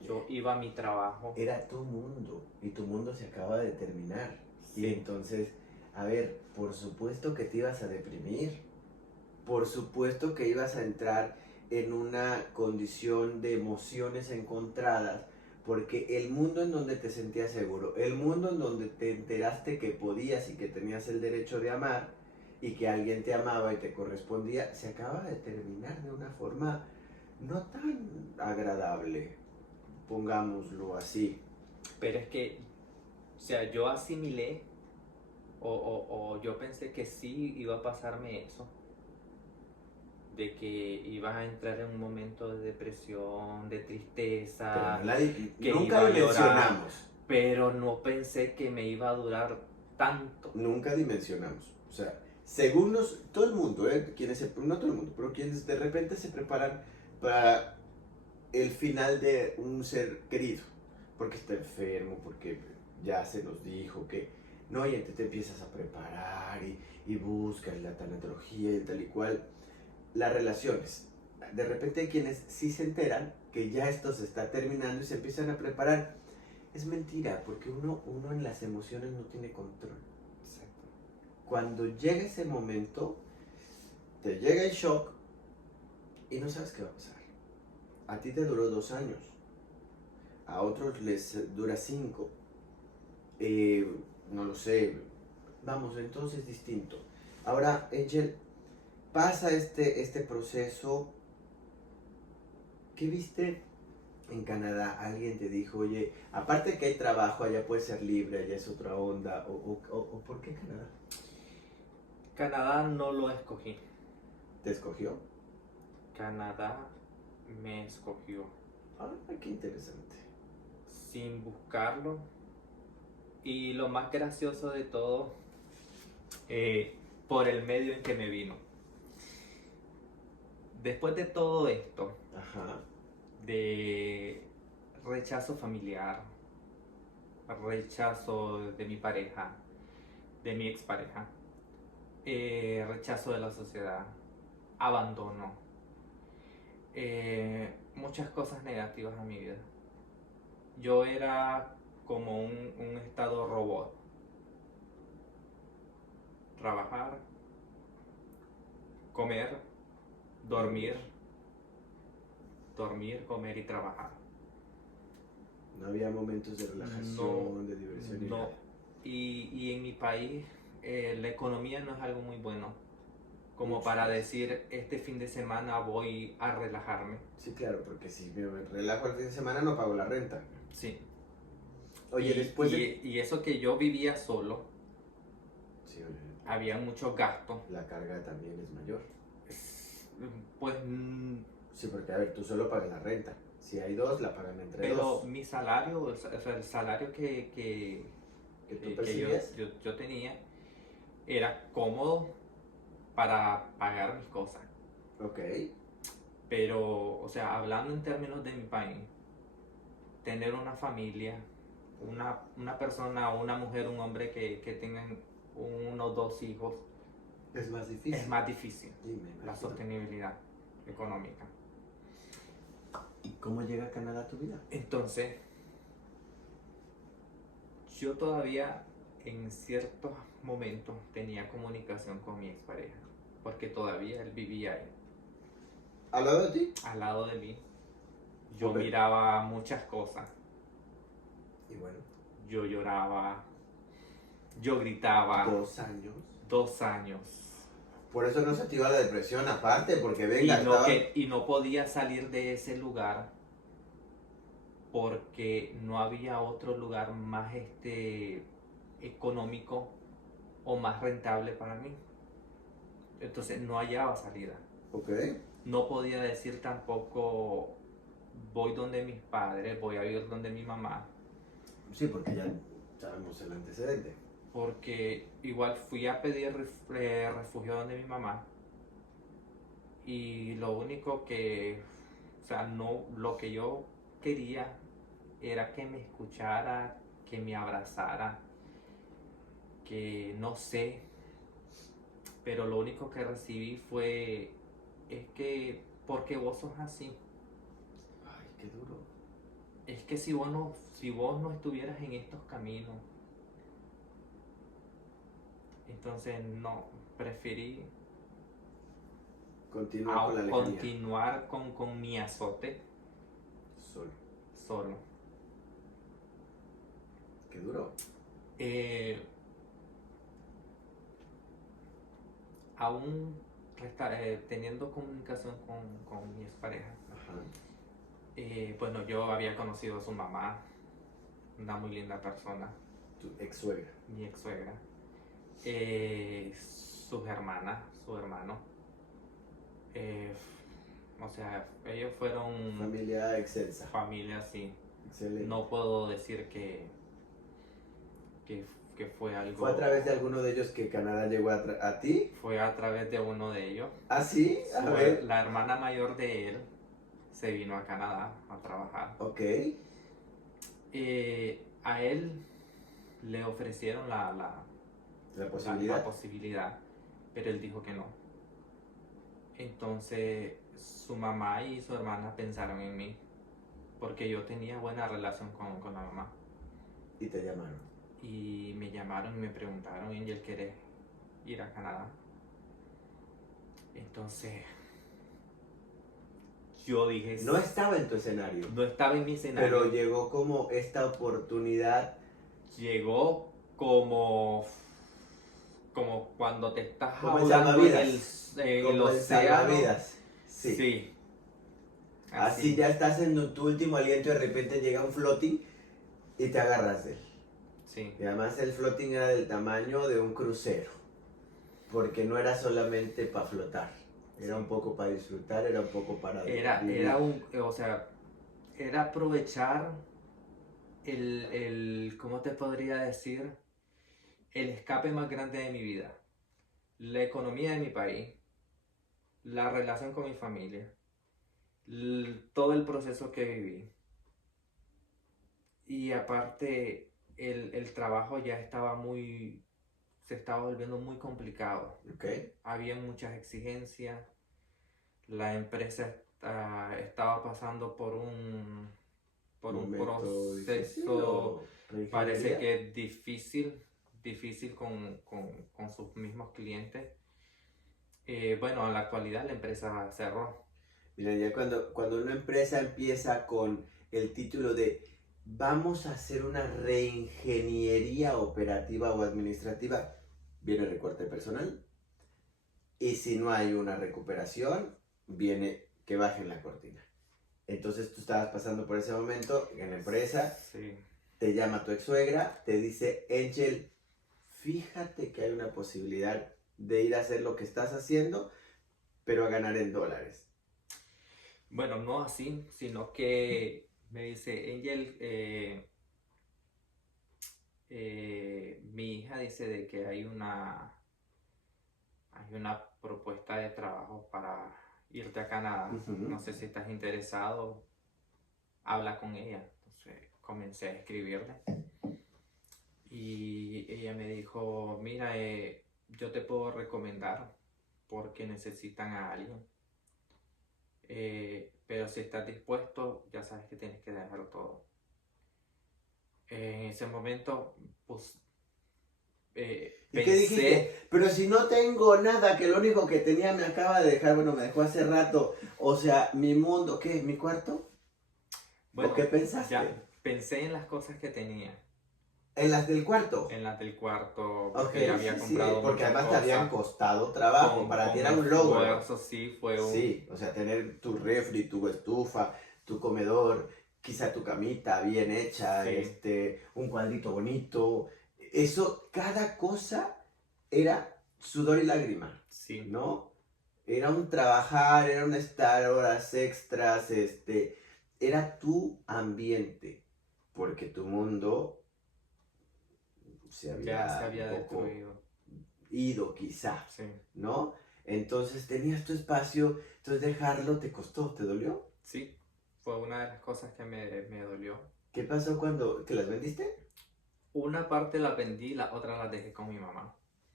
Yo iba a mi trabajo. era tu mundo, y tu mundo se acaba de terminar. Sí. Y entonces, a ver, por supuesto que te ibas a deprimir, por supuesto que ibas a entrar en una condición de emociones encontradas, porque el mundo en donde te sentías seguro, el mundo en donde te enteraste que podías y que tenías el derecho de amar, y que alguien te amaba y te correspondía, se acaba de terminar de una forma no tan agradable, pongámoslo así. Pero es que, o sea, yo asimilé o yo pensé que sí iba a pasarme eso, de que ibas a entrar en un momento de depresión, de tristeza, que nunca iba a llorar, dimensionamos. pero no pensé que me iba a durar tanto. Nunca dimensionamos. O sea, según todo el mundo, no todo el mundo, pero quienes de repente se preparan para el final de un ser querido, porque está enfermo, porque ya se nos dijo que no, y entonces te empiezas a preparar y buscas la tanatología y tal y cual, las relaciones. De repente hay quienes sí se enteran que ya esto se está terminando y se empiezan a preparar. Es mentira, porque uno en las emociones no tiene control. Exacto. Cuando llega ese momento, te llega el shock y no sabes qué va a pasar. A ti te duró 2 años, a otros les dura 5. No lo sé. Vamos, entonces es distinto. Ahora, Angel, pasa este proceso. ¿Qué viste en Canadá? Alguien te dijo, oye, aparte que hay trabajo, allá puedes ser libre, allá es otra onda. ¿O por qué Canadá? Canadá no lo escogí. ¿Te escogió? Canadá me escogió Ah, qué interesante. sin buscarlo. Y lo más gracioso de todo, por el medio en que me vino. Después de todo esto, Ajá. de rechazo familiar, rechazo de mi pareja, de mi expareja, rechazo de la sociedad, abandono, muchas cosas negativas a mi vida. Yo era como un estado robot. Trabajar, comer, dormir, comer y trabajar. No había momentos de relajación, de diversión y No. nada. Y en mi país la economía no es algo muy bueno como Mucho para más. decir este fin de semana voy a relajarme. Sí, claro, porque si me relajo el fin de semana no pago la renta. Sí. Oye, después de... y eso que yo vivía solo, Sí, oye, había muchos gastos. la carga también es mayor. Pues, Sí, porque a ver, tú solo pagas la renta. Si hay dos, la pagan entre pero dos. mi salario, o sea, el salario que ¿Que tú que yo, percibías? yo tenía era cómodo para pagar mis cosas. Ok. Pero, o sea, hablando en términos de mi país, tener una familia, una persona, una mujer, un hombre que tengan uno o dos hijos, Es más difícil. es más difícil. Sí, me La imagino. sostenibilidad económica. ¿Y cómo llega a Canadá a tu vida? Entonces, yo todavía en ciertos momentos tenía comunicación con mi expareja, porque todavía él vivía ahí, ¿Al lado de ti? al lado de mí. Yo Ok. miraba muchas cosas, Y bueno, yo lloraba, yo gritaba. 2 años. 2 años. Por eso no se te iba la depresión, aparte, porque Y venga, no, estaba... y no podía salir de ese lugar porque no había otro lugar más económico o más rentable para mí. Entonces no hallaba salida. Ok. No podía decir tampoco voy donde mis padres, voy a vivir donde mi mamá, Sí, porque ya sabemos el antecedente. porque igual fui a pedir refugio donde mi mamá y lo único que, o sea, no, lo que yo quería era que me escuchara, que me abrazara, que no sé, pero lo único que recibí fue, es que, porque vos sos así, Ay, qué duro. es que si vos no estuvieras en estos caminos, entonces no, preferí Continuar con la lejanía. continuar con mi azote Solo. solo. Qué duro. Aún teniendo comunicación con mi expareja, Ajá. bueno, yo había conocido a su mamá, una muy linda persona, Tu ex suegra. mi ex suegra, sus hermanas, su hermano, o sea, ellos fueron Familia excelsa. familia, sí. Excelente. No puedo decir que fue algo. ¿Fue a través de alguno de ellos que Canadá llegó a ti? Fue a través de uno de ellos. ¿Ah, sí? A ver. La hermana mayor de él se vino a Canadá a trabajar. Ok. A él le ofrecieron la La posibilidad. posibilidad pero él dijo que no. Entonces su mamá y su hermana pensaron en mí, porque yo tenía buena relación con la mamá. Y te llamaron. Y me llamaron y me preguntaron, Angel, ¿quieres ir a Canadá? Entonces yo dije, No estaba en tu escenario, no estaba en mi escenario. pero llegó como esta oportunidad. Llegó como cuando te estás Como el ahogando en salvavidas. el Como el océano. salvavidas. Sí. Sí. Así ya estás en tu último aliento y de repente llega un floating y te agarras de él. Sí. Y además el floating era del tamaño de un crucero. Porque no era solamente para flotar. Era un poco para disfrutar, era un poco para vivir. Era aprovechar ¿cómo te podría decir? El escape más grande de mi vida. La economía de mi país. La relación con mi familia. Todo el proceso que viví. Y aparte, el trabajo ya se estaba volviendo muy complicado. Okay. Había muchas exigencias. La empresa estaba pasando por un proceso, parece que es difícil con sus mismos clientes. Bueno, en la actualidad la empresa cerró. Mira, ya cuando una empresa empieza con el título de vamos a hacer una reingeniería operativa o administrativa, viene recorte personal. Y si no hay una recuperación, viene que bajen la cortina. Entonces tú estabas pasando por ese momento en la empresa, Sí. te llama tu ex suegra, te dice, Angel, fíjate que hay una posibilidad de ir a hacer lo que estás haciendo, pero a ganar en dólares. Bueno, no así, sino que me dice, Angel, mi hija dice de que hay una propuesta de trabajo para irte a Canadá. No sé si estás interesado, habla con ella. Entonces comencé a escribirle y ella me dijo, mira, yo te puedo recomendar porque necesitan a alguien. Pero si estás dispuesto, ya sabes que tienes que dejarlo todo. En ese momento, pues, ¿Y qué dijiste? Pero si no tengo nada, que lo único que tenía me acaba de dejar, bueno, me dejó hace rato. O sea, mi mundo, ¿qué? ¿Mi cuarto? Bueno, ¿O qué pensaste? Ya pensé en las cosas que tenía. ¿En las del cuarto? En las del cuarto, porque Okay, había comprado porque muchas además te habían cosas. costado trabajo, para ti era un logro. Sí, fue un... Sí, o sea, tener tu refri, tu estufa, tu comedor, quizá tu camita bien hecha, Sí. un cuadrito bonito. Eso, cada cosa era sudor y lágrima, Sí. ¿no? Era un trabajar, era un estar horas extras, era tu ambiente, porque tu mundo se había un poco destruido. ido quizá, Sí. ¿no? Entonces tenías tu espacio, entonces dejarlo te costó, ¿te dolió? Sí, fue una de las cosas que me dolió. ¿Qué pasó cuando, que las vendiste? Una parte la vendí, la otra la dejé con mi mamá.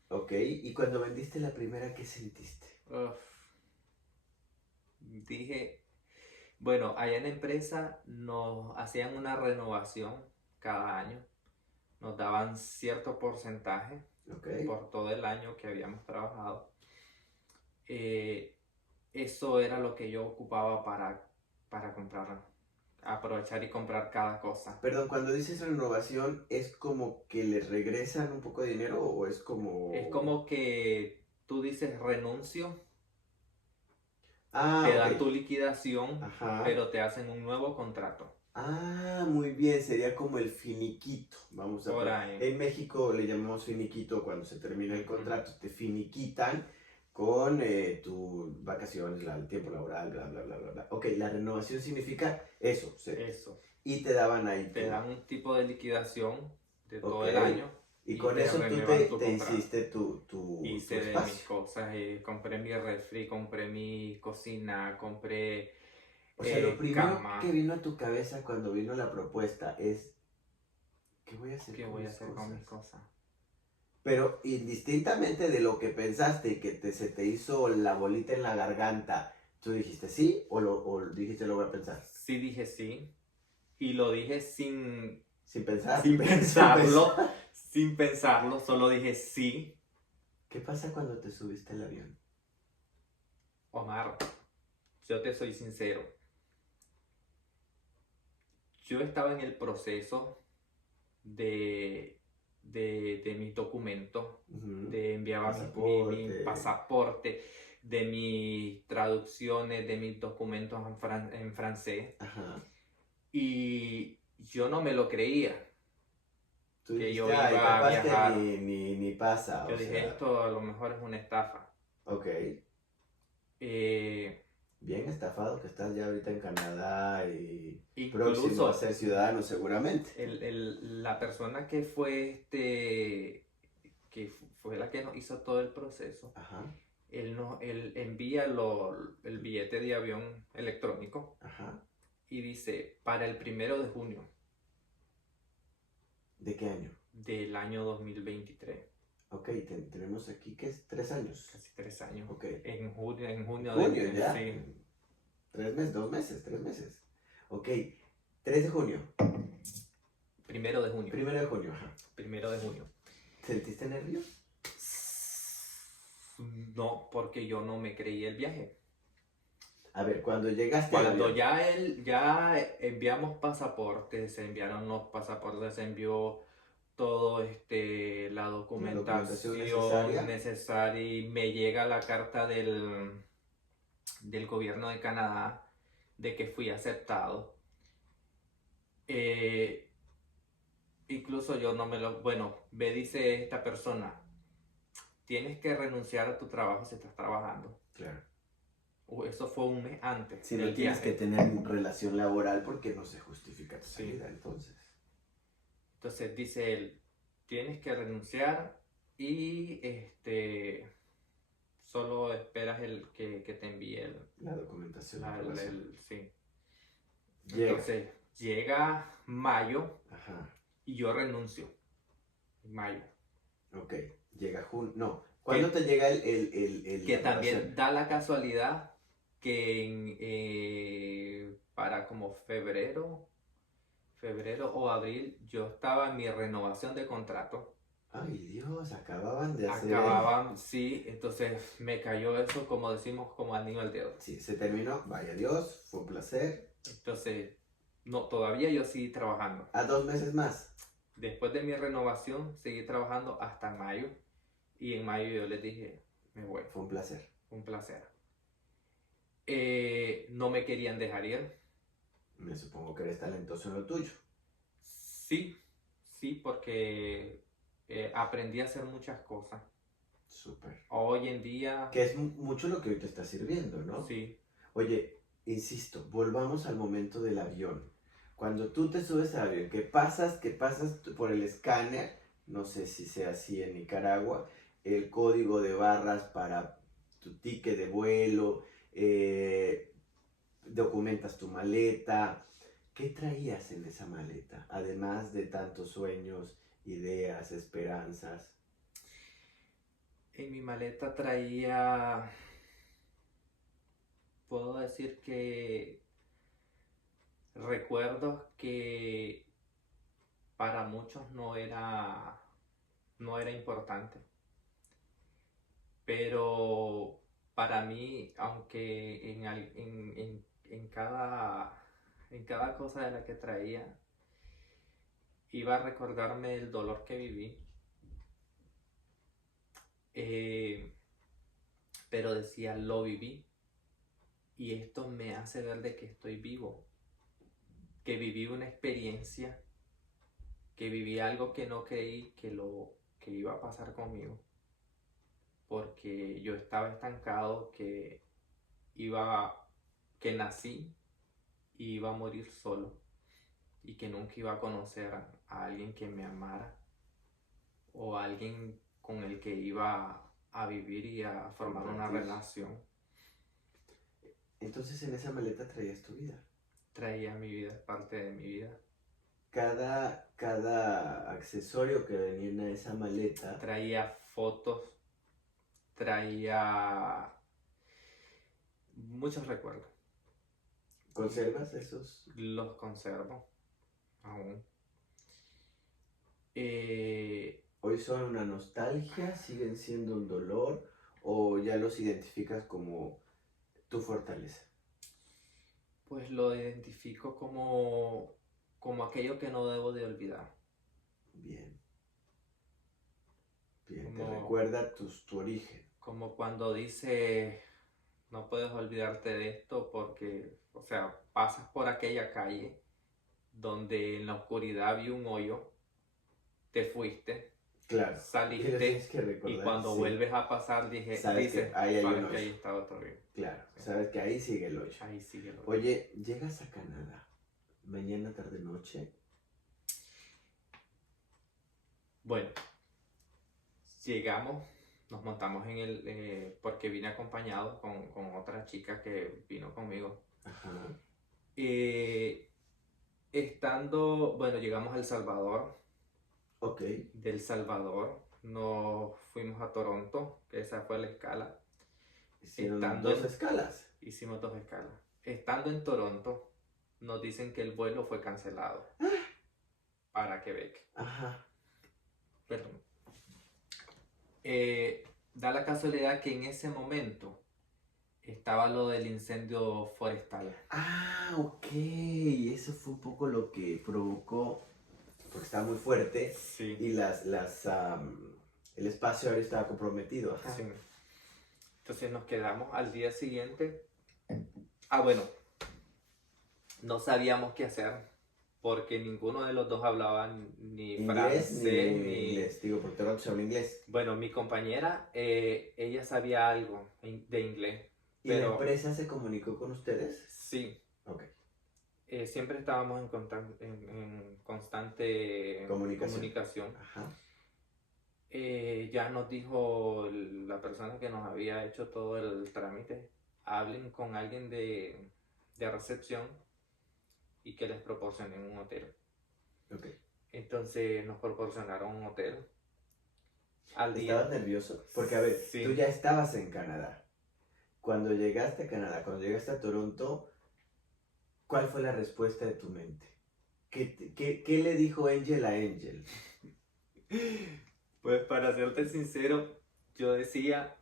Ok, y cuando vendiste la primera, ¿qué sentiste? Dije, bueno, allá en la empresa nos hacían una renovación cada año. Nos daban cierto porcentaje por todo el año que habíamos trabajado. Eso era lo que yo ocupaba para comprar, aprovechar y comprar cada cosa. Perdón, cuando dices renovación, ¿es como que les regresan un poco de dinero o es como...? Es como que tú dices renuncio, Ah, te ok. dan tu liquidación, Ajá. pero te hacen un nuevo contrato. Ah, muy bien, sería como el finiquito. Vamos a Por poner. ahí. En México le llamamos finiquito cuando se termina el contrato, te finiquitan con tus vacaciones, el tiempo laboral, bla, bla, bla, bla, bla. Ok, la renovación significa eso. Eso. Y te daban ahí. Te dan un tipo de liquidación de todo Ok. el año. Y con te eso tú renuevan tu te contrato. hiciste tu Hice de espacio. mis cosas, compré mi refri, compré mi cocina, compré O sea, lo primero cama. que vino a tu cabeza cuando vino la propuesta es, ¿qué voy a hacer ¿Qué con voy a mis hacer cosas? con mis cosas? Pero indistintamente de lo que pensaste y que se te hizo la bolita en la garganta, ¿tú dijiste sí o dijiste lo voy a pensar? Sí dije sí. Y lo dije sin, Sin pensar. sin pensarlo, pensar. sin pensarlo, solo dije sí. ¿Qué pasa cuando te subiste al avión? Omar, yo te soy sincero. Yo estaba en el proceso de mis documentos, Ujú. de enviar mi Pasaporte. pasaporte, de mis traducciones, de mis documentos en francés. Ajá. Y yo no me lo creía Tú que yo dijiste, ay, iba a capaz que viajar. ni pasa, Yo o dije, sea, esto a lo mejor es una estafa. ok. Eh, Bien estafado que estás ya ahorita en Canadá y próximo a incluso ser ciudadano seguramente. la persona que fue fue la que nos hizo todo el proceso, Ajá, él envía el billete de avión electrónico ajá. y dice para el 1 de junio ¿De qué año? del año 2023, Ok, tenemos aquí que es 3 años. casi 3 años, Ok. en junio Junio ya. sí, 3 meses, 2 meses, 3 meses. Ok, 3 de junio. 1 de junio, 1 de junio, ajá. 1 de junio. ¿Sentiste nervios? No, porque yo no me creí el viaje. A ver, cuando llegaste al Cuando avión. ya enviamos pasaportes, se enviaron los pasaportes, se envió todo la La documentación documentación necesaria. necesaria y me llega la carta del gobierno de Canadá de que fui aceptado. Eh, incluso yo no me lo, bueno, me dice esta persona, tienes que renunciar a tu trabajo si estás trabajando. Claro. Eso fue un mes antes Si no del tienes que viaje. tener relación laboral porque no se justifica tu Sí. salida, entonces. Entonces dice él, tienes que renunciar y solo esperas que te envíe La documentación, la aprobación. sí. Llega. Entonces llega mayo Ajá. y yo renuncio en mayo. Ok. Llega junio. No. ¿Cuándo te llega Que la también grabación? da la casualidad que para como febrero o abril, yo estaba en mi renovación de contrato. Ay, Dios, acababan de hacer. Acababan, sí, entonces me cayó eso, como decimos, como al niño al dedo. Sí, se terminó. Vaya Dios, fue un placer. Entonces, no, todavía yo seguí trabajando. A 2 meses más. Después de mi renovación, seguí trabajando hasta mayo. Y en mayo yo les dije, me voy. Fue un placer. Un placer. No me querían dejar ir. Me supongo que eres talentoso en lo tuyo. Sí, sí, porque aprendí a hacer muchas cosas. Súper. Hoy en día, Que es mucho lo que hoy te está sirviendo, ¿no? sí, Oye, insisto, volvamos al momento del avión. Cuando tú te subes al avión, que pasas por el escáner, no sé si sea así en Nicaragua, el código de barras para tu ticket de vuelo, documentas tu maleta. ¿Qué traías en esa maleta? Además de tantos sueños, ideas, esperanzas. en mi maleta traía, puedo decir que recuerdos que para muchos no era importante, pero para mí, aunque en cada cosa de la que traía, iba a recordarme el dolor que viví, pero decía, lo viví y esto me hace ver de que estoy vivo, que viví una experiencia, que viví algo que no creí que iba a pasar conmigo, porque yo estaba estancado, que nací y iba a morir solo y que nunca iba a conocer a alguien que me amara o a alguien con el que iba a vivir y a formar una Compartir. relación. Entonces en esa maleta traías tu vida. Traía mi vida, parte de mi vida. cada accesorio que venía en esa maleta. Traía fotos, traía muchos recuerdos. ¿Conservas esos? Los conservo aún. ¿Hoy son una nostalgia? ¿Siguen siendo un dolor? ¿O ya los identificas como tu fortaleza? Pues lo identifico como aquello que no debo de olvidar. Bien. Bien, te Como, recuerda tu origen. como cuando dice, no puedes olvidarte de esto porque, o sea, pasas por aquella calle donde en la oscuridad vi un hoyo, te fuiste, Claro. Y lo saliste tienes que recordar. y cuando sí. vuelves a pasar dices, Sabes que ahí hay un que ahí hoyo. estaba todo bien. Claro, Sí. sabes que ahí sigue el hoyo. Ahí sigue el hoyo. Oye, llegas a Canadá. Mañana, tarde, noche. Bueno, llegamos, nos montamos en porque vine acompañado con otra chica que vino conmigo. Ajá. Bueno, llegamos a El Salvador. Ok. Del Salvador nos fuimos a Toronto, que esa fue la escala. Hicieron dos escalas. Hicimos 2 escalas. Estando en Toronto, nos dicen que el vuelo fue cancelado para Quebec. Ajá. Perdón. Da la casualidad que en ese momento estaba lo del incendio forestal. Ah, ok. Eso fue un poco lo que provocó, porque estaba muy fuerte Sí. y el espacio aéreo estaba comprometido. Ajá. Sí. Entonces nos quedamos al día siguiente. Bueno, no sabíamos qué hacer porque ninguno de los dos hablaba ni ¿Inglés francés ni inglés? Digo, porque Toronto se habla inglés. Bueno, mi compañera, ella sabía algo de inglés. ¿Y la Pero empresa se comunicó con ustedes? sí, Ok. siempre estábamos en constante comunicación. Ajá. Ya nos dijo la persona que nos había hecho todo el trámite, hablen con alguien de recepción y que les proporcionen un hotel. Ok. Entonces nos proporcionaron un hotel. ¿Estabas nervioso? Porque, a ver, Sí. tú ya estabas en Canadá. Cuando llegaste a Canadá, cuando llegaste a Toronto, ¿cuál fue la respuesta de tu mente? ¿Qué le dijo Angel a Angel? Pues para serte sincero, yo decía,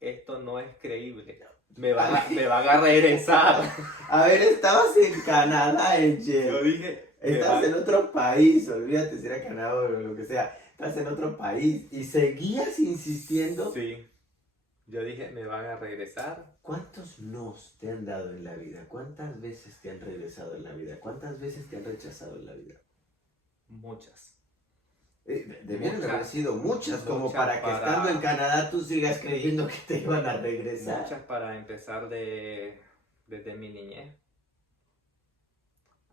esto no es creíble. Me van a regresar. A ver, estabas en Canadá, Angel. Yo dije, estabas en otro país, olvídate si era Canadá o lo que sea. Estás en otro país y seguías insistiendo. Sí. Yo dije, me van a regresar. ¿Cuántos nos te han dado en la vida? ¿Cuántas veces te han regresado en la vida? ¿Cuántas veces te han rechazado en la vida? Muchas. Debieron haber sido muchas, como muchas para que estando en Canadá tú sigas creyendo que te iban a regresar. Muchas para empezar desde mi niñez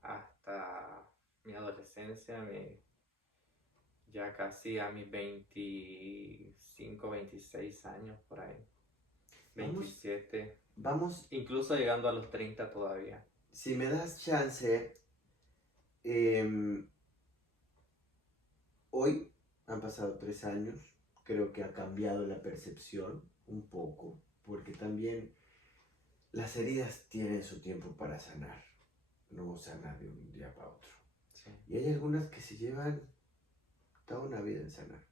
hasta mi adolescencia, ya casi a mis 25, 26 años por ahí. 27. Vamos. Incluso llegando a los 30 todavía. Si me das chance, hoy han pasado 3 años, creo que ha cambiado la percepción un poco, porque también las heridas tienen su tiempo para sanar, no sanar de un día para otro. Sí. Y hay algunas que se llevan toda una vida en sanar,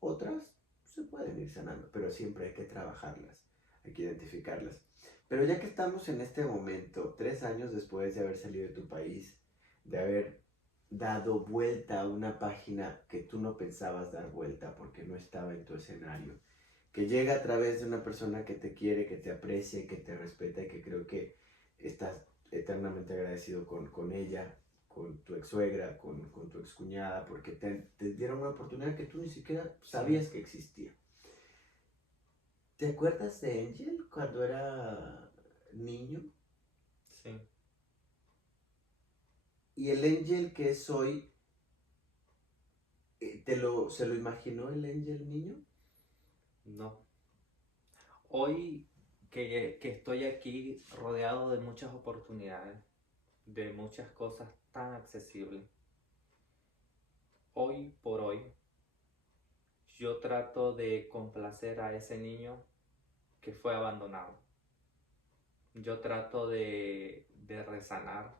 otras se pueden ir sanando, pero siempre hay que trabajarlas, hay que identificarlas. Pero ya que estamos en este momento, 3 años después de haber salido de tu país, de haber dado vuelta a una página que tú no pensabas dar vuelta porque no estaba en tu escenario, que llega a través de una persona que te quiere, que te aprecia, que te respeta y que creo que estás eternamente agradecido con ella, con tu ex suegra, con tu ex cuñada, porque te dieron una oportunidad que tú ni siquiera sabías que existía. ¿Te acuerdas de Angel cuando era niño? Sí. Y el Angel que es hoy, ¿se lo imaginó el Angel niño? No. Hoy que estoy aquí rodeado de muchas oportunidades, de muchas cosas tan accesible. Hoy por hoy, yo trato de complacer a ese niño que fue abandonado. Yo trato de resanar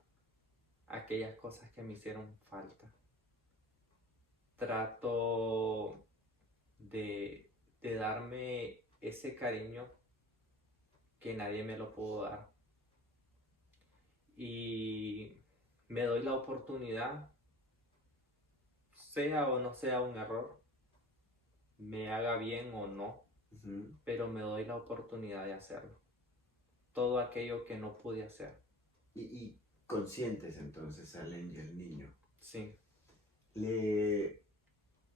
aquellas cosas que me hicieron falta. Trato de darme ese cariño que nadie me lo pudo dar. Y me doy la oportunidad, sea o no sea un error, me haga bien o no, pero me doy la oportunidad de hacerlo. Todo aquello que no pude hacer. Y conscientes entonces salen y el niño. Sí. ¿Le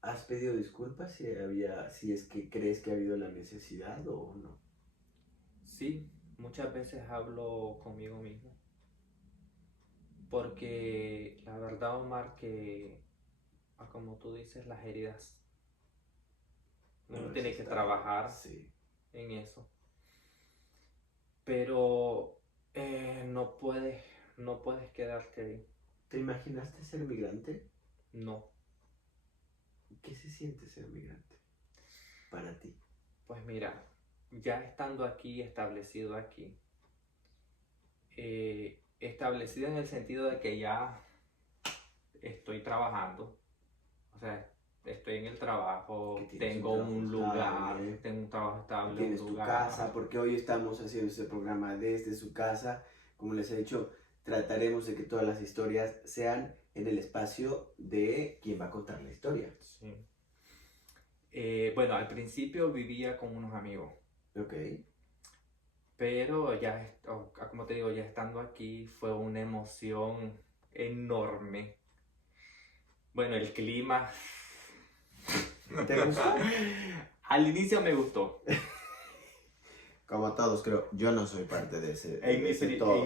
has pedido disculpas si es que crees que ha habido la necesidad o no? Sí, muchas veces hablo conmigo mismo. Porque la verdad, Omar, que como tú dices, las heridas, uno No, tiene eso que está trabajar sí. en eso. Pero no puedes quedarte ahí. ¿Te imaginaste ser migrante? No. ¿Qué se siente ser migrante para ti? Pues mira, ya estando aquí, establecido aquí, establecido en el sentido de que ya estoy trabajando, o sea, estoy en el trabajo, Que tienes tengo un lugar, estable, tengo un trabajo estable, tienes un tu lugar. casa, porque hoy estamos haciendo este programa desde su casa. Como les he dicho, trataremos de que todas las historias sean en el espacio de quien va a contar la historia. Sí. Bueno, al principio vivía con unos amigos. Ok. Pero ya, como te digo, ya estando aquí fue una emoción enorme. Bueno, el clima. ¿Te gustó? Al inicio me gustó. Como a todos, creo. Yo no soy parte de ese. En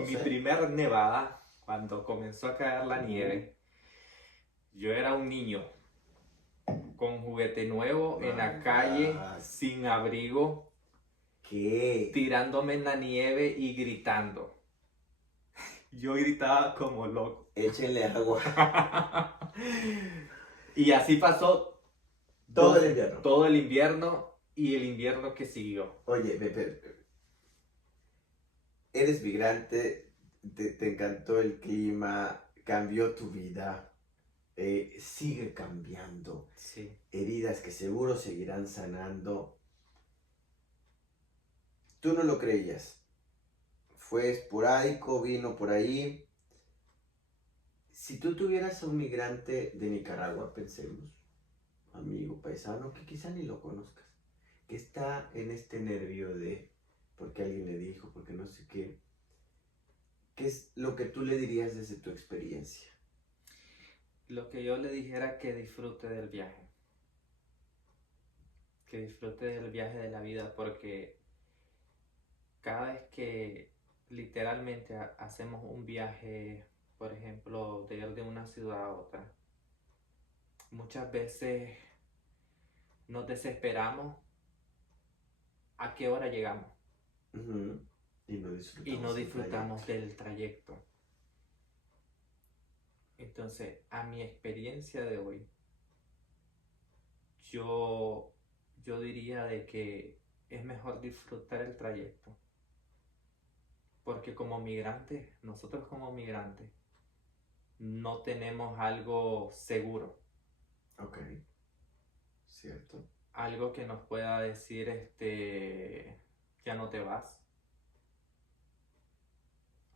mi primer nevada, cuando comenzó a caer la nieve, yo era un niño con juguete nuevo en la calle, sin abrigo. ¿Qué? Tirándome en la nieve y gritando. Yo gritaba como loco. Échenle agua. Y así pasó Todo el invierno. Todo el invierno y el invierno que siguió. Oye, eres migrante, te encantó el clima, cambió tu vida, sigue cambiando. Sí. Heridas que seguro seguirán sanando. Tú no lo creías. Fue esporádico, vino por ahí. Si tú tuvieras a un migrante de Nicaragua, pensemos, amigo, paisano, que quizá ni lo conozcas, que está en este nervio de porque alguien le dijo, porque no sé qué, ¿qué es lo que tú le dirías desde tu experiencia? Lo que yo le dijera, que disfrute del viaje. Que disfrute del viaje de la vida, porque cada vez que literalmente hacemos un viaje, por ejemplo, de ir de una ciudad a otra, muchas veces nos desesperamos a qué hora llegamos. Y no disfrutamos del trayecto. Entonces, a mi experiencia de hoy, yo diría de que es mejor disfrutar el trayecto. Porque nosotros como migrantes, no tenemos algo seguro. Ok, cierto. Algo que nos pueda decir, ya no te vas.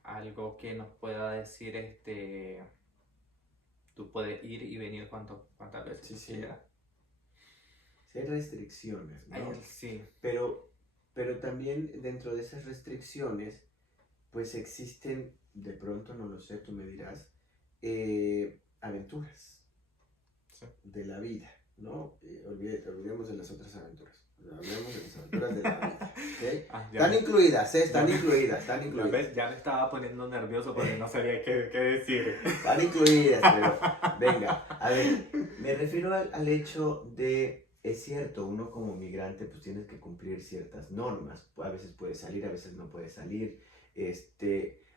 Algo que nos pueda decir, tú puedes ir y venir cuantas veces quieras. Sí, hay restricciones, ¿no? Sí. Pero también dentro de esas restricciones, pues existen, de pronto, no lo sé, tú me dirás, aventuras de la vida, ¿no? Olvidemos de las otras aventuras. Hablemos de las aventuras de la vida, ¿okay? Están incluidas, están incluidas. Ya me estaba poniendo nervioso porque no sabía qué decir. Están incluidas, pero venga, a ver, me refiero al hecho de, es cierto, uno como migrante pues tienes que cumplir ciertas normas, a veces puedes salir, a veces no puedes salir,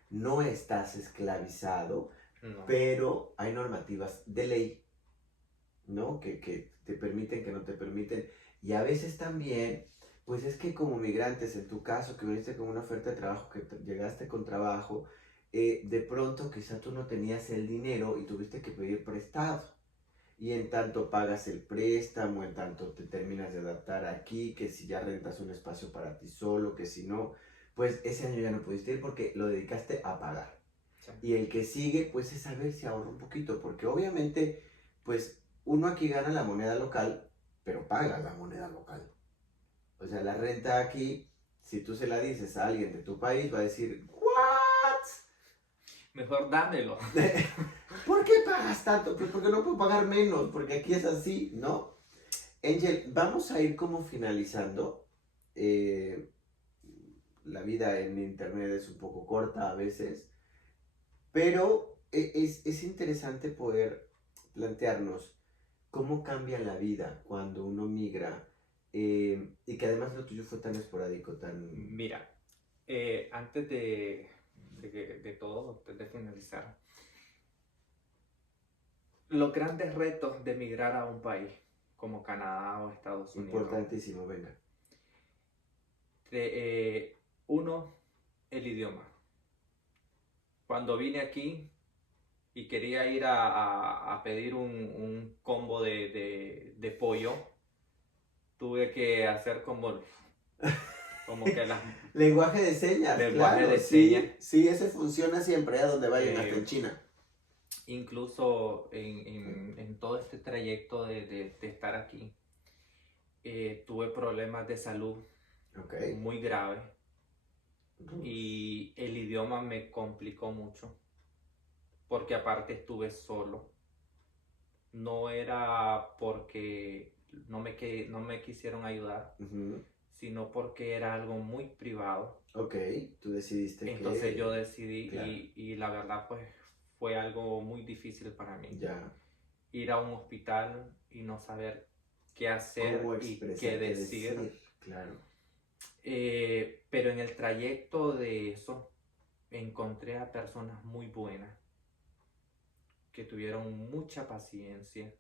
no estás esclavizado, No. pero hay normativas de ley, ¿no? Que te permiten, que no te permiten. Y a veces también, pues es que como migrantes, en tu caso, que viniste con una oferta de trabajo, que llegaste con trabajo, de pronto quizá tú no tenías el dinero y tuviste que pedir prestado. Y en tanto pagas el préstamo, en tanto te terminas de adaptar aquí, que si ya rentas un espacio para ti solo, que si no, pues ese año ya no pudiste ir porque lo dedicaste a pagar. Sí. Y el que sigue, pues es saber si ahorra un poquito, porque obviamente, pues uno aquí gana la moneda local, pero paga la moneda local. O sea, la renta aquí, si tú se la dices a alguien de tu país, va a decir, ¿what? Mejor dámelo. ¿Por qué pagas tanto? Pues porque no puedo pagar menos, porque aquí es así, ¿no? Angel, vamos a ir como finalizando. Eh, la vida en internet es un poco corta a veces, pero es interesante poder plantearnos cómo cambia la vida cuando uno migra y que además lo tuyo fue tan esporádico, tan... Mira, antes de todo, antes de finalizar, los grandes retos de emigrar a un país como Canadá o Estados Unidos. Importantísimo, venga. Uno, el idioma. Cuando vine aquí y quería ir a pedir un combo de pollo, tuve que hacer como que las... Lenguaje de señas, Lenguaje claro, de sí, señas. sí, ese funciona siempre a donde vayan, hasta en Eh, China. Incluso en todo este trayecto de estar aquí, tuve problemas de salud Ok. muy graves y el idioma me complicó mucho porque aparte estuve solo. No era porque no me quisieron ayudar, Ujú. sino porque era algo muy privado. Ok, tú decidiste Entonces yo que... decidí Claro, y la verdad pues fue algo muy difícil para mí. ya. Ir a un hospital y no saber qué ¿Cómo hacer y qué expresar, qué decir. decir? Claro. Pero en el trayecto de eso encontré a personas muy buenas que tuvieron mucha paciencia.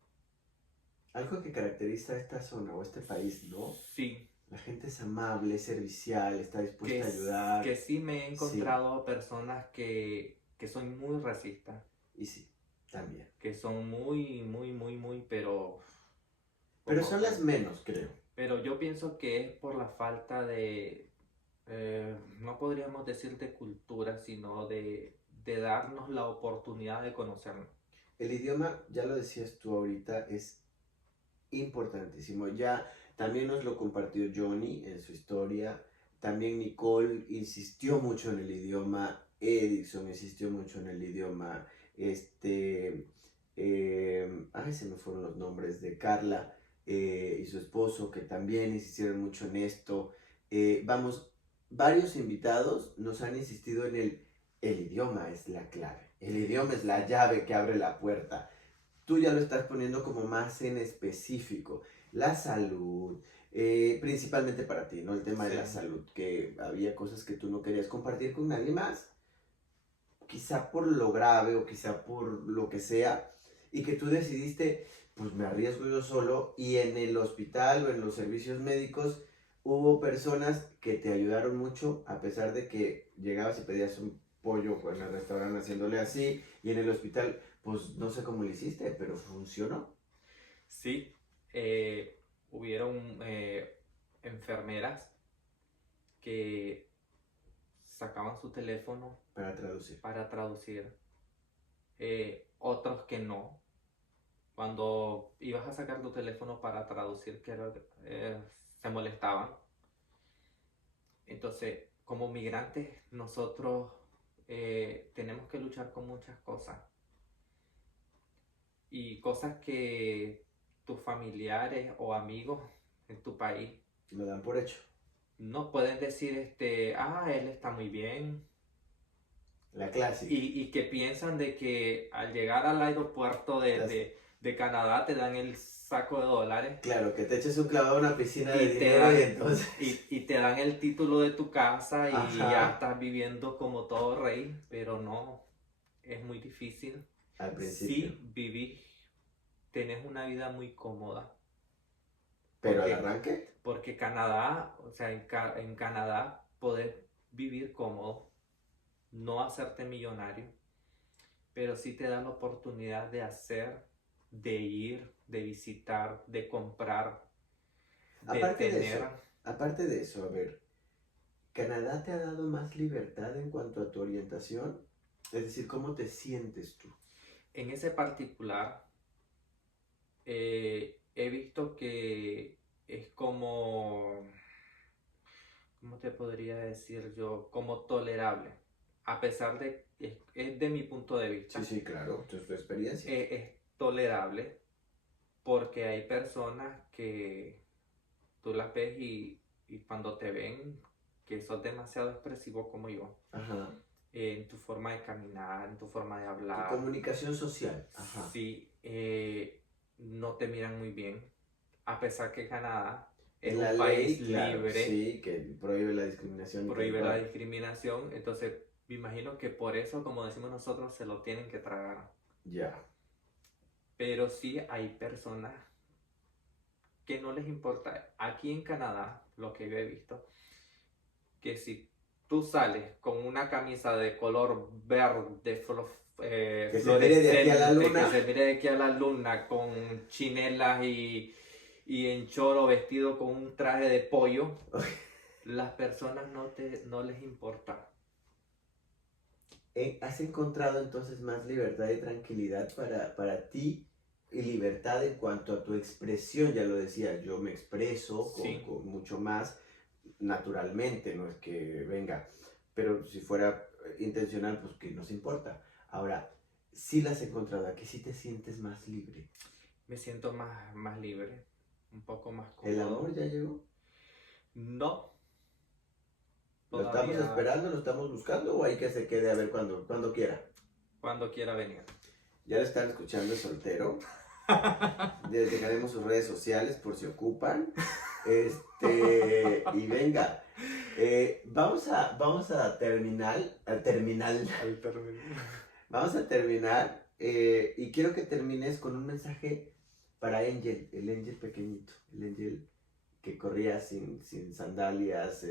Algo que caracteriza a esta zona o este país, ¿no? Sí, La gente es amable, es servicial, está dispuesta a que ayudar. sí me he Sí, encontrado personas que son muy racistas, y sí, también. que son muy, pero Pero poco son las friendly. menos, creo. Pero yo pienso que es por la falta no podríamos decir de cultura, sino de darnos la oportunidad de conocernos. El idioma, ya lo decías tú ahorita, es importantísimo. Ya también nos lo compartió Johnny en su historia. También Nicole insistió mucho en el idioma. Edison insistió mucho en el idioma. Ay, se me fueron los nombres de Carla y su esposo, que también insistieron mucho en esto. Vamos, varios invitados nos han insistido en el idioma es la clave. El idioma es la llave que abre la puerta. Tú ya lo estás poniendo como más en específico. La salud, principalmente para ti, ¿no? El tema de la Sí. salud, que había cosas que tú no querías compartir con nadie más, quizá por lo grave o quizá por lo que sea, y que tú decidiste, pues me arriesgo yo solo, y en el hospital o en los servicios médicos hubo personas que te ayudaron mucho, a pesar de que llegabas y pedías un pollo pues, en el restaurante haciéndole así, y en el hospital, pues no sé cómo lo hiciste, pero funcionó. Sí, hubieron enfermeras que sacaban su teléfono Para traducir. para traducir, otros que no. Cuando ibas a sacar tu teléfono para traducir, se molestaban. Entonces, como migrantes, nosotros tenemos que luchar con muchas cosas. Y cosas que tus familiares o amigos en tu país Lo dan por hecho. no pueden decir, él está muy bien. La clásica. Y que piensan de que al llegar al aeropuerto de Canadá te dan el saco de dólares Claro, que te eches un clavado en una piscina de y te dinero dan, y entonces... y te dan el título de tu casa y ya Ajá. estás viviendo como todo rey, pero no, es muy difícil. al principio. Sí, tenés una vida muy cómoda. Pero al Porque, arranque, porque Canadá, o sea, en Canadá podés vivir cómodo, no hacerte millonario, pero sí te da la oportunidad de hacer, de ir, de visitar, de comprar, de aparte de tener. eso, aparte de eso, a ver, ¿Canadá te ha dado más libertad en cuanto a tu orientación? Es decir, ¿cómo te sientes tú? En ese particular, he visto que es como, ¿cómo te podría decir yo? Como tolerable. A pesar de, es de mi punto de Sí, vista, sí, claro, es tu experiencia. es tolerable porque hay personas que tú las ves y cuando te ven que sos demasiado expresivo como yo, Ajá. en tu forma de caminar, en tu forma de Tu hablar, comunicación social. Ajá. sí, no te miran muy bien, a pesar que Canadá es En la un país ley, claro, libre, sí, que prohíbe la discriminación y tal prohíbe la cual. discriminación, entonces me imagino que por eso, como decimos nosotros, se lo tienen que tragar. Ya. Pero sí hay personas que no les importa. Aquí en Canadá, lo que yo he visto, que si tú sales con una camisa de color verde Que se mire de aquí a la fluorescente, que luna. se mire de aquí a la luna, con chinelas y en choro vestido con un traje de pollo, las personas no les importa. ¿Has encontrado entonces más libertad y tranquilidad para ti y libertad en cuanto a tu expresión? Ya lo decía, yo me expreso Sí, con mucho más naturalmente, no es que venga, pero si fuera intencional, pues que nos importa. Ahora, sí las has encontrado, aquí sí te sientes más libre. me siento más libre, un poco más ¿El amor cómodo. ya llegó? No, ¿Lo estamos todavía esperando, lo estamos buscando o hay que se quede a ver cuando quiera? cuando quiera venir. Ya lo están escuchando, es soltero. Les dejaremos sus redes sociales por si ocupan. Y venga. Vamos a terminar. Al término. Vamos a terminar. Y quiero que termines con un mensaje para Angel, el Angel pequeñito, el Angel que corría sin sandalias,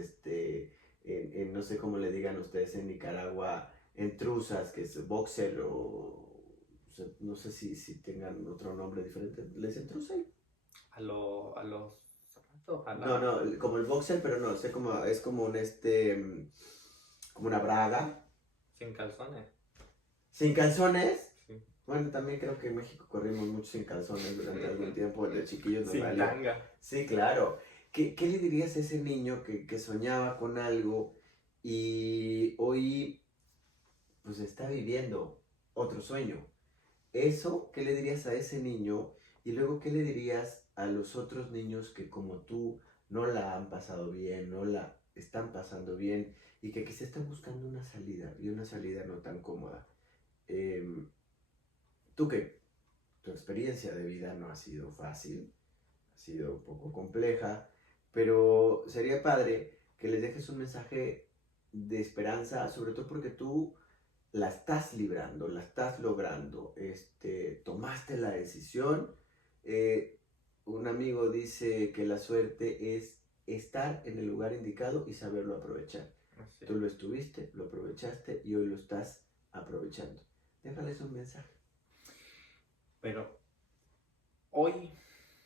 no sé cómo le digan ustedes en Nicaragua, en truzas, que es boxer o sea, no sé si tengan otro nombre diferente. ¿Les entrusa? A los zapatos, No, no, como el boxer, pero no, sé como, es como como una braga. sin calzones. ¿Sin calzones? Sí. Bueno, también creo que en México corrimos mucho sin calzones durante algún tiempo, de chiquillos nos Sin valió. tanga. Sí, claro. ¿Qué le dirías a ese niño que soñaba con algo y hoy pues está viviendo otro sueño? Eso, ¿qué le dirías a ese niño? Y luego, ¿qué le dirías a los otros niños que como tú no la han pasado bien, no la están pasando bien y que quizá están buscando una salida y una salida no tan cómoda? Em, Tú que tu experiencia de vida no ha sido fácil, ha sido un poco compleja, pero sería padre que les dejes un mensaje de esperanza, sobre todo porque tú la estás librando, la estás logrando, tomaste la decisión. Eh, un amigo dice que la suerte es estar en el lugar indicado y saberlo aprovechar. Así. Tú lo estuviste, lo aprovechaste y hoy lo estás aprovechando. Déjales un mensaje. Pero hoy,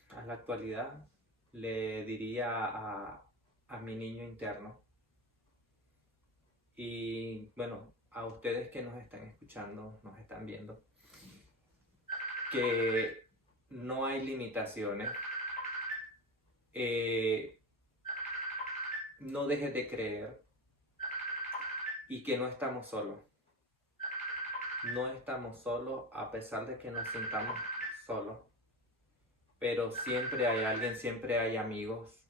a la actualidad, le diría a mi niño interno y bueno, a ustedes que nos están escuchando, nos están viendo, que no hay limitaciones. No dejes de creer y que no estamos solos. No estamos solos a pesar de que nos sintamos solos. Pero siempre hay alguien, siempre hay amigos,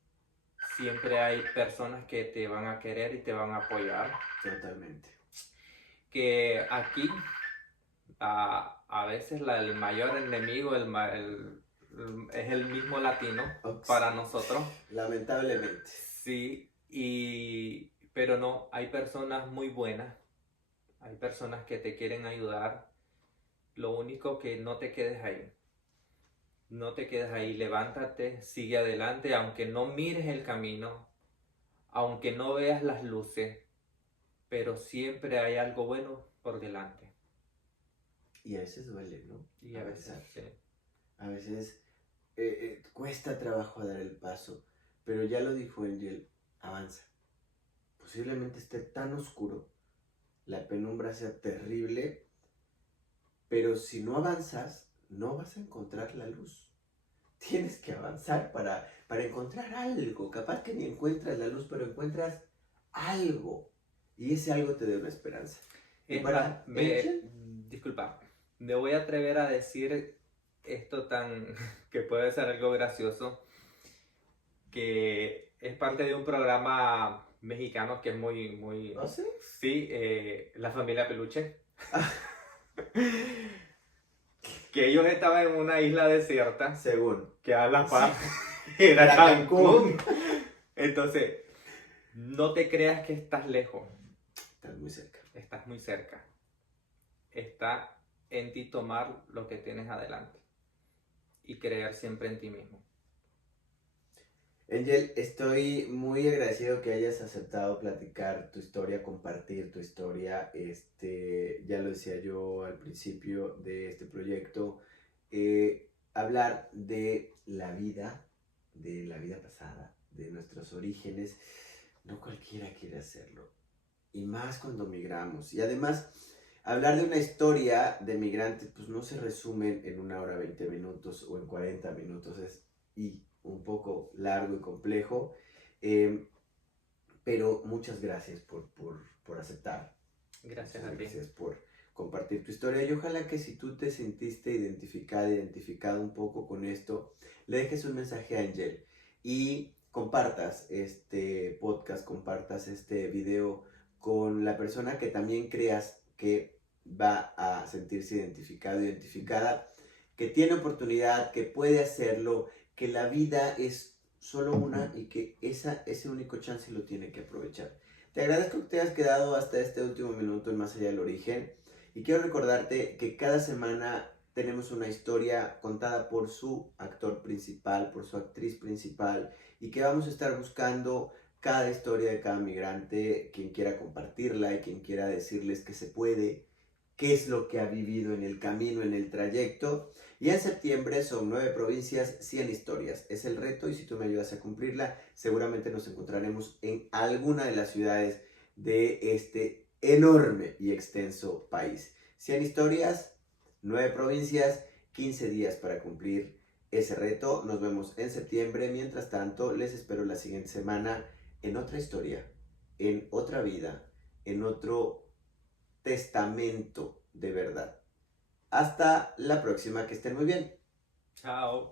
siempre hay personas que te van a querer y te van a apoyar. Totalmente. Que aquí a veces el mayor enemigo es el mismo latino para nosotros. Lamentablemente. Sí, pero no, hay personas muy buenas, hay personas que te quieren ayudar, Lo único que no te quedes ahí. No te quedes ahí, levántate, sigue adelante, aunque no mires el camino, aunque no veas las luces, pero siempre hay algo bueno por delante. Y a veces duele, ¿no? Y a veces, Avanzar. sí. A veces cuesta trabajo dar el paso, pero ya lo dijo Angel, avanza. Posiblemente esté tan oscuro, la penumbra sea terrible, pero si no avanzas, no vas a encontrar la luz. Tienes que avanzar para encontrar algo. Capaz que ni encuentras la luz, pero encuentras algo. Y ese algo te da una esperanza. Y Es para más, Angel, disculpa, me voy a atrever a decir esto tan, que puede ser algo gracioso, que es parte de un programa mexicano que es muy, ¿no sé? sí, La Familia Peluche, que ellos estaban en una isla desierta, Según. que a la paz era Era Cancún. Entonces, no te creas que estás lejos, Estás muy cerca. estás muy cerca. Está en ti tomar lo que tienes adelante y creer siempre en ti mismo. Angel, estoy muy agradecido que hayas aceptado platicar tu historia, compartir tu historia. Ya lo decía yo al principio de este proyecto, hablar de la vida pasada, de nuestros orígenes. No cualquiera quiere hacerlo. Y más cuando migramos. Y además, hablar de una historia de migrantes, pues no se resume en 1 hora 20 minutos o en 40 minutos. Y un poco largo y complejo. Eh, pero muchas gracias por aceptar. Gracias Muchas a ti. gracias por compartir tu historia. Y ojalá que si tú te sentiste identificado un poco con esto, le dejes un mensaje a Angel y compartas este podcast, compartas este video con la persona que también creas que va a sentirse identificada, que tiene oportunidad, que puede hacerlo, que la vida es solo una y que ese único chance lo tiene que aprovechar. Te agradezco que te hayas quedado hasta este último minuto en Más Allá del Origen y quiero recordarte que cada semana tenemos una historia contada por su actor principal, por su actriz principal y que vamos a estar buscando cada historia de cada migrante, quien quiera compartirla y quien quiera decirles que se puede, qué es lo que ha vivido en el camino, en el trayecto. Y en septiembre son 9 provincias, 100 historias. Es el reto y si tú me ayudas a cumplirla, seguramente nos encontraremos en alguna de las ciudades de este enorme y extenso país. 100 historias, 9 provincias, 15 días para cumplir ese reto. Nos vemos en septiembre. Mientras tanto, les espero la siguiente semana en otra historia, en otra vida, en otro testamento de verdad. Hasta la próxima, que estén muy bien. Chao.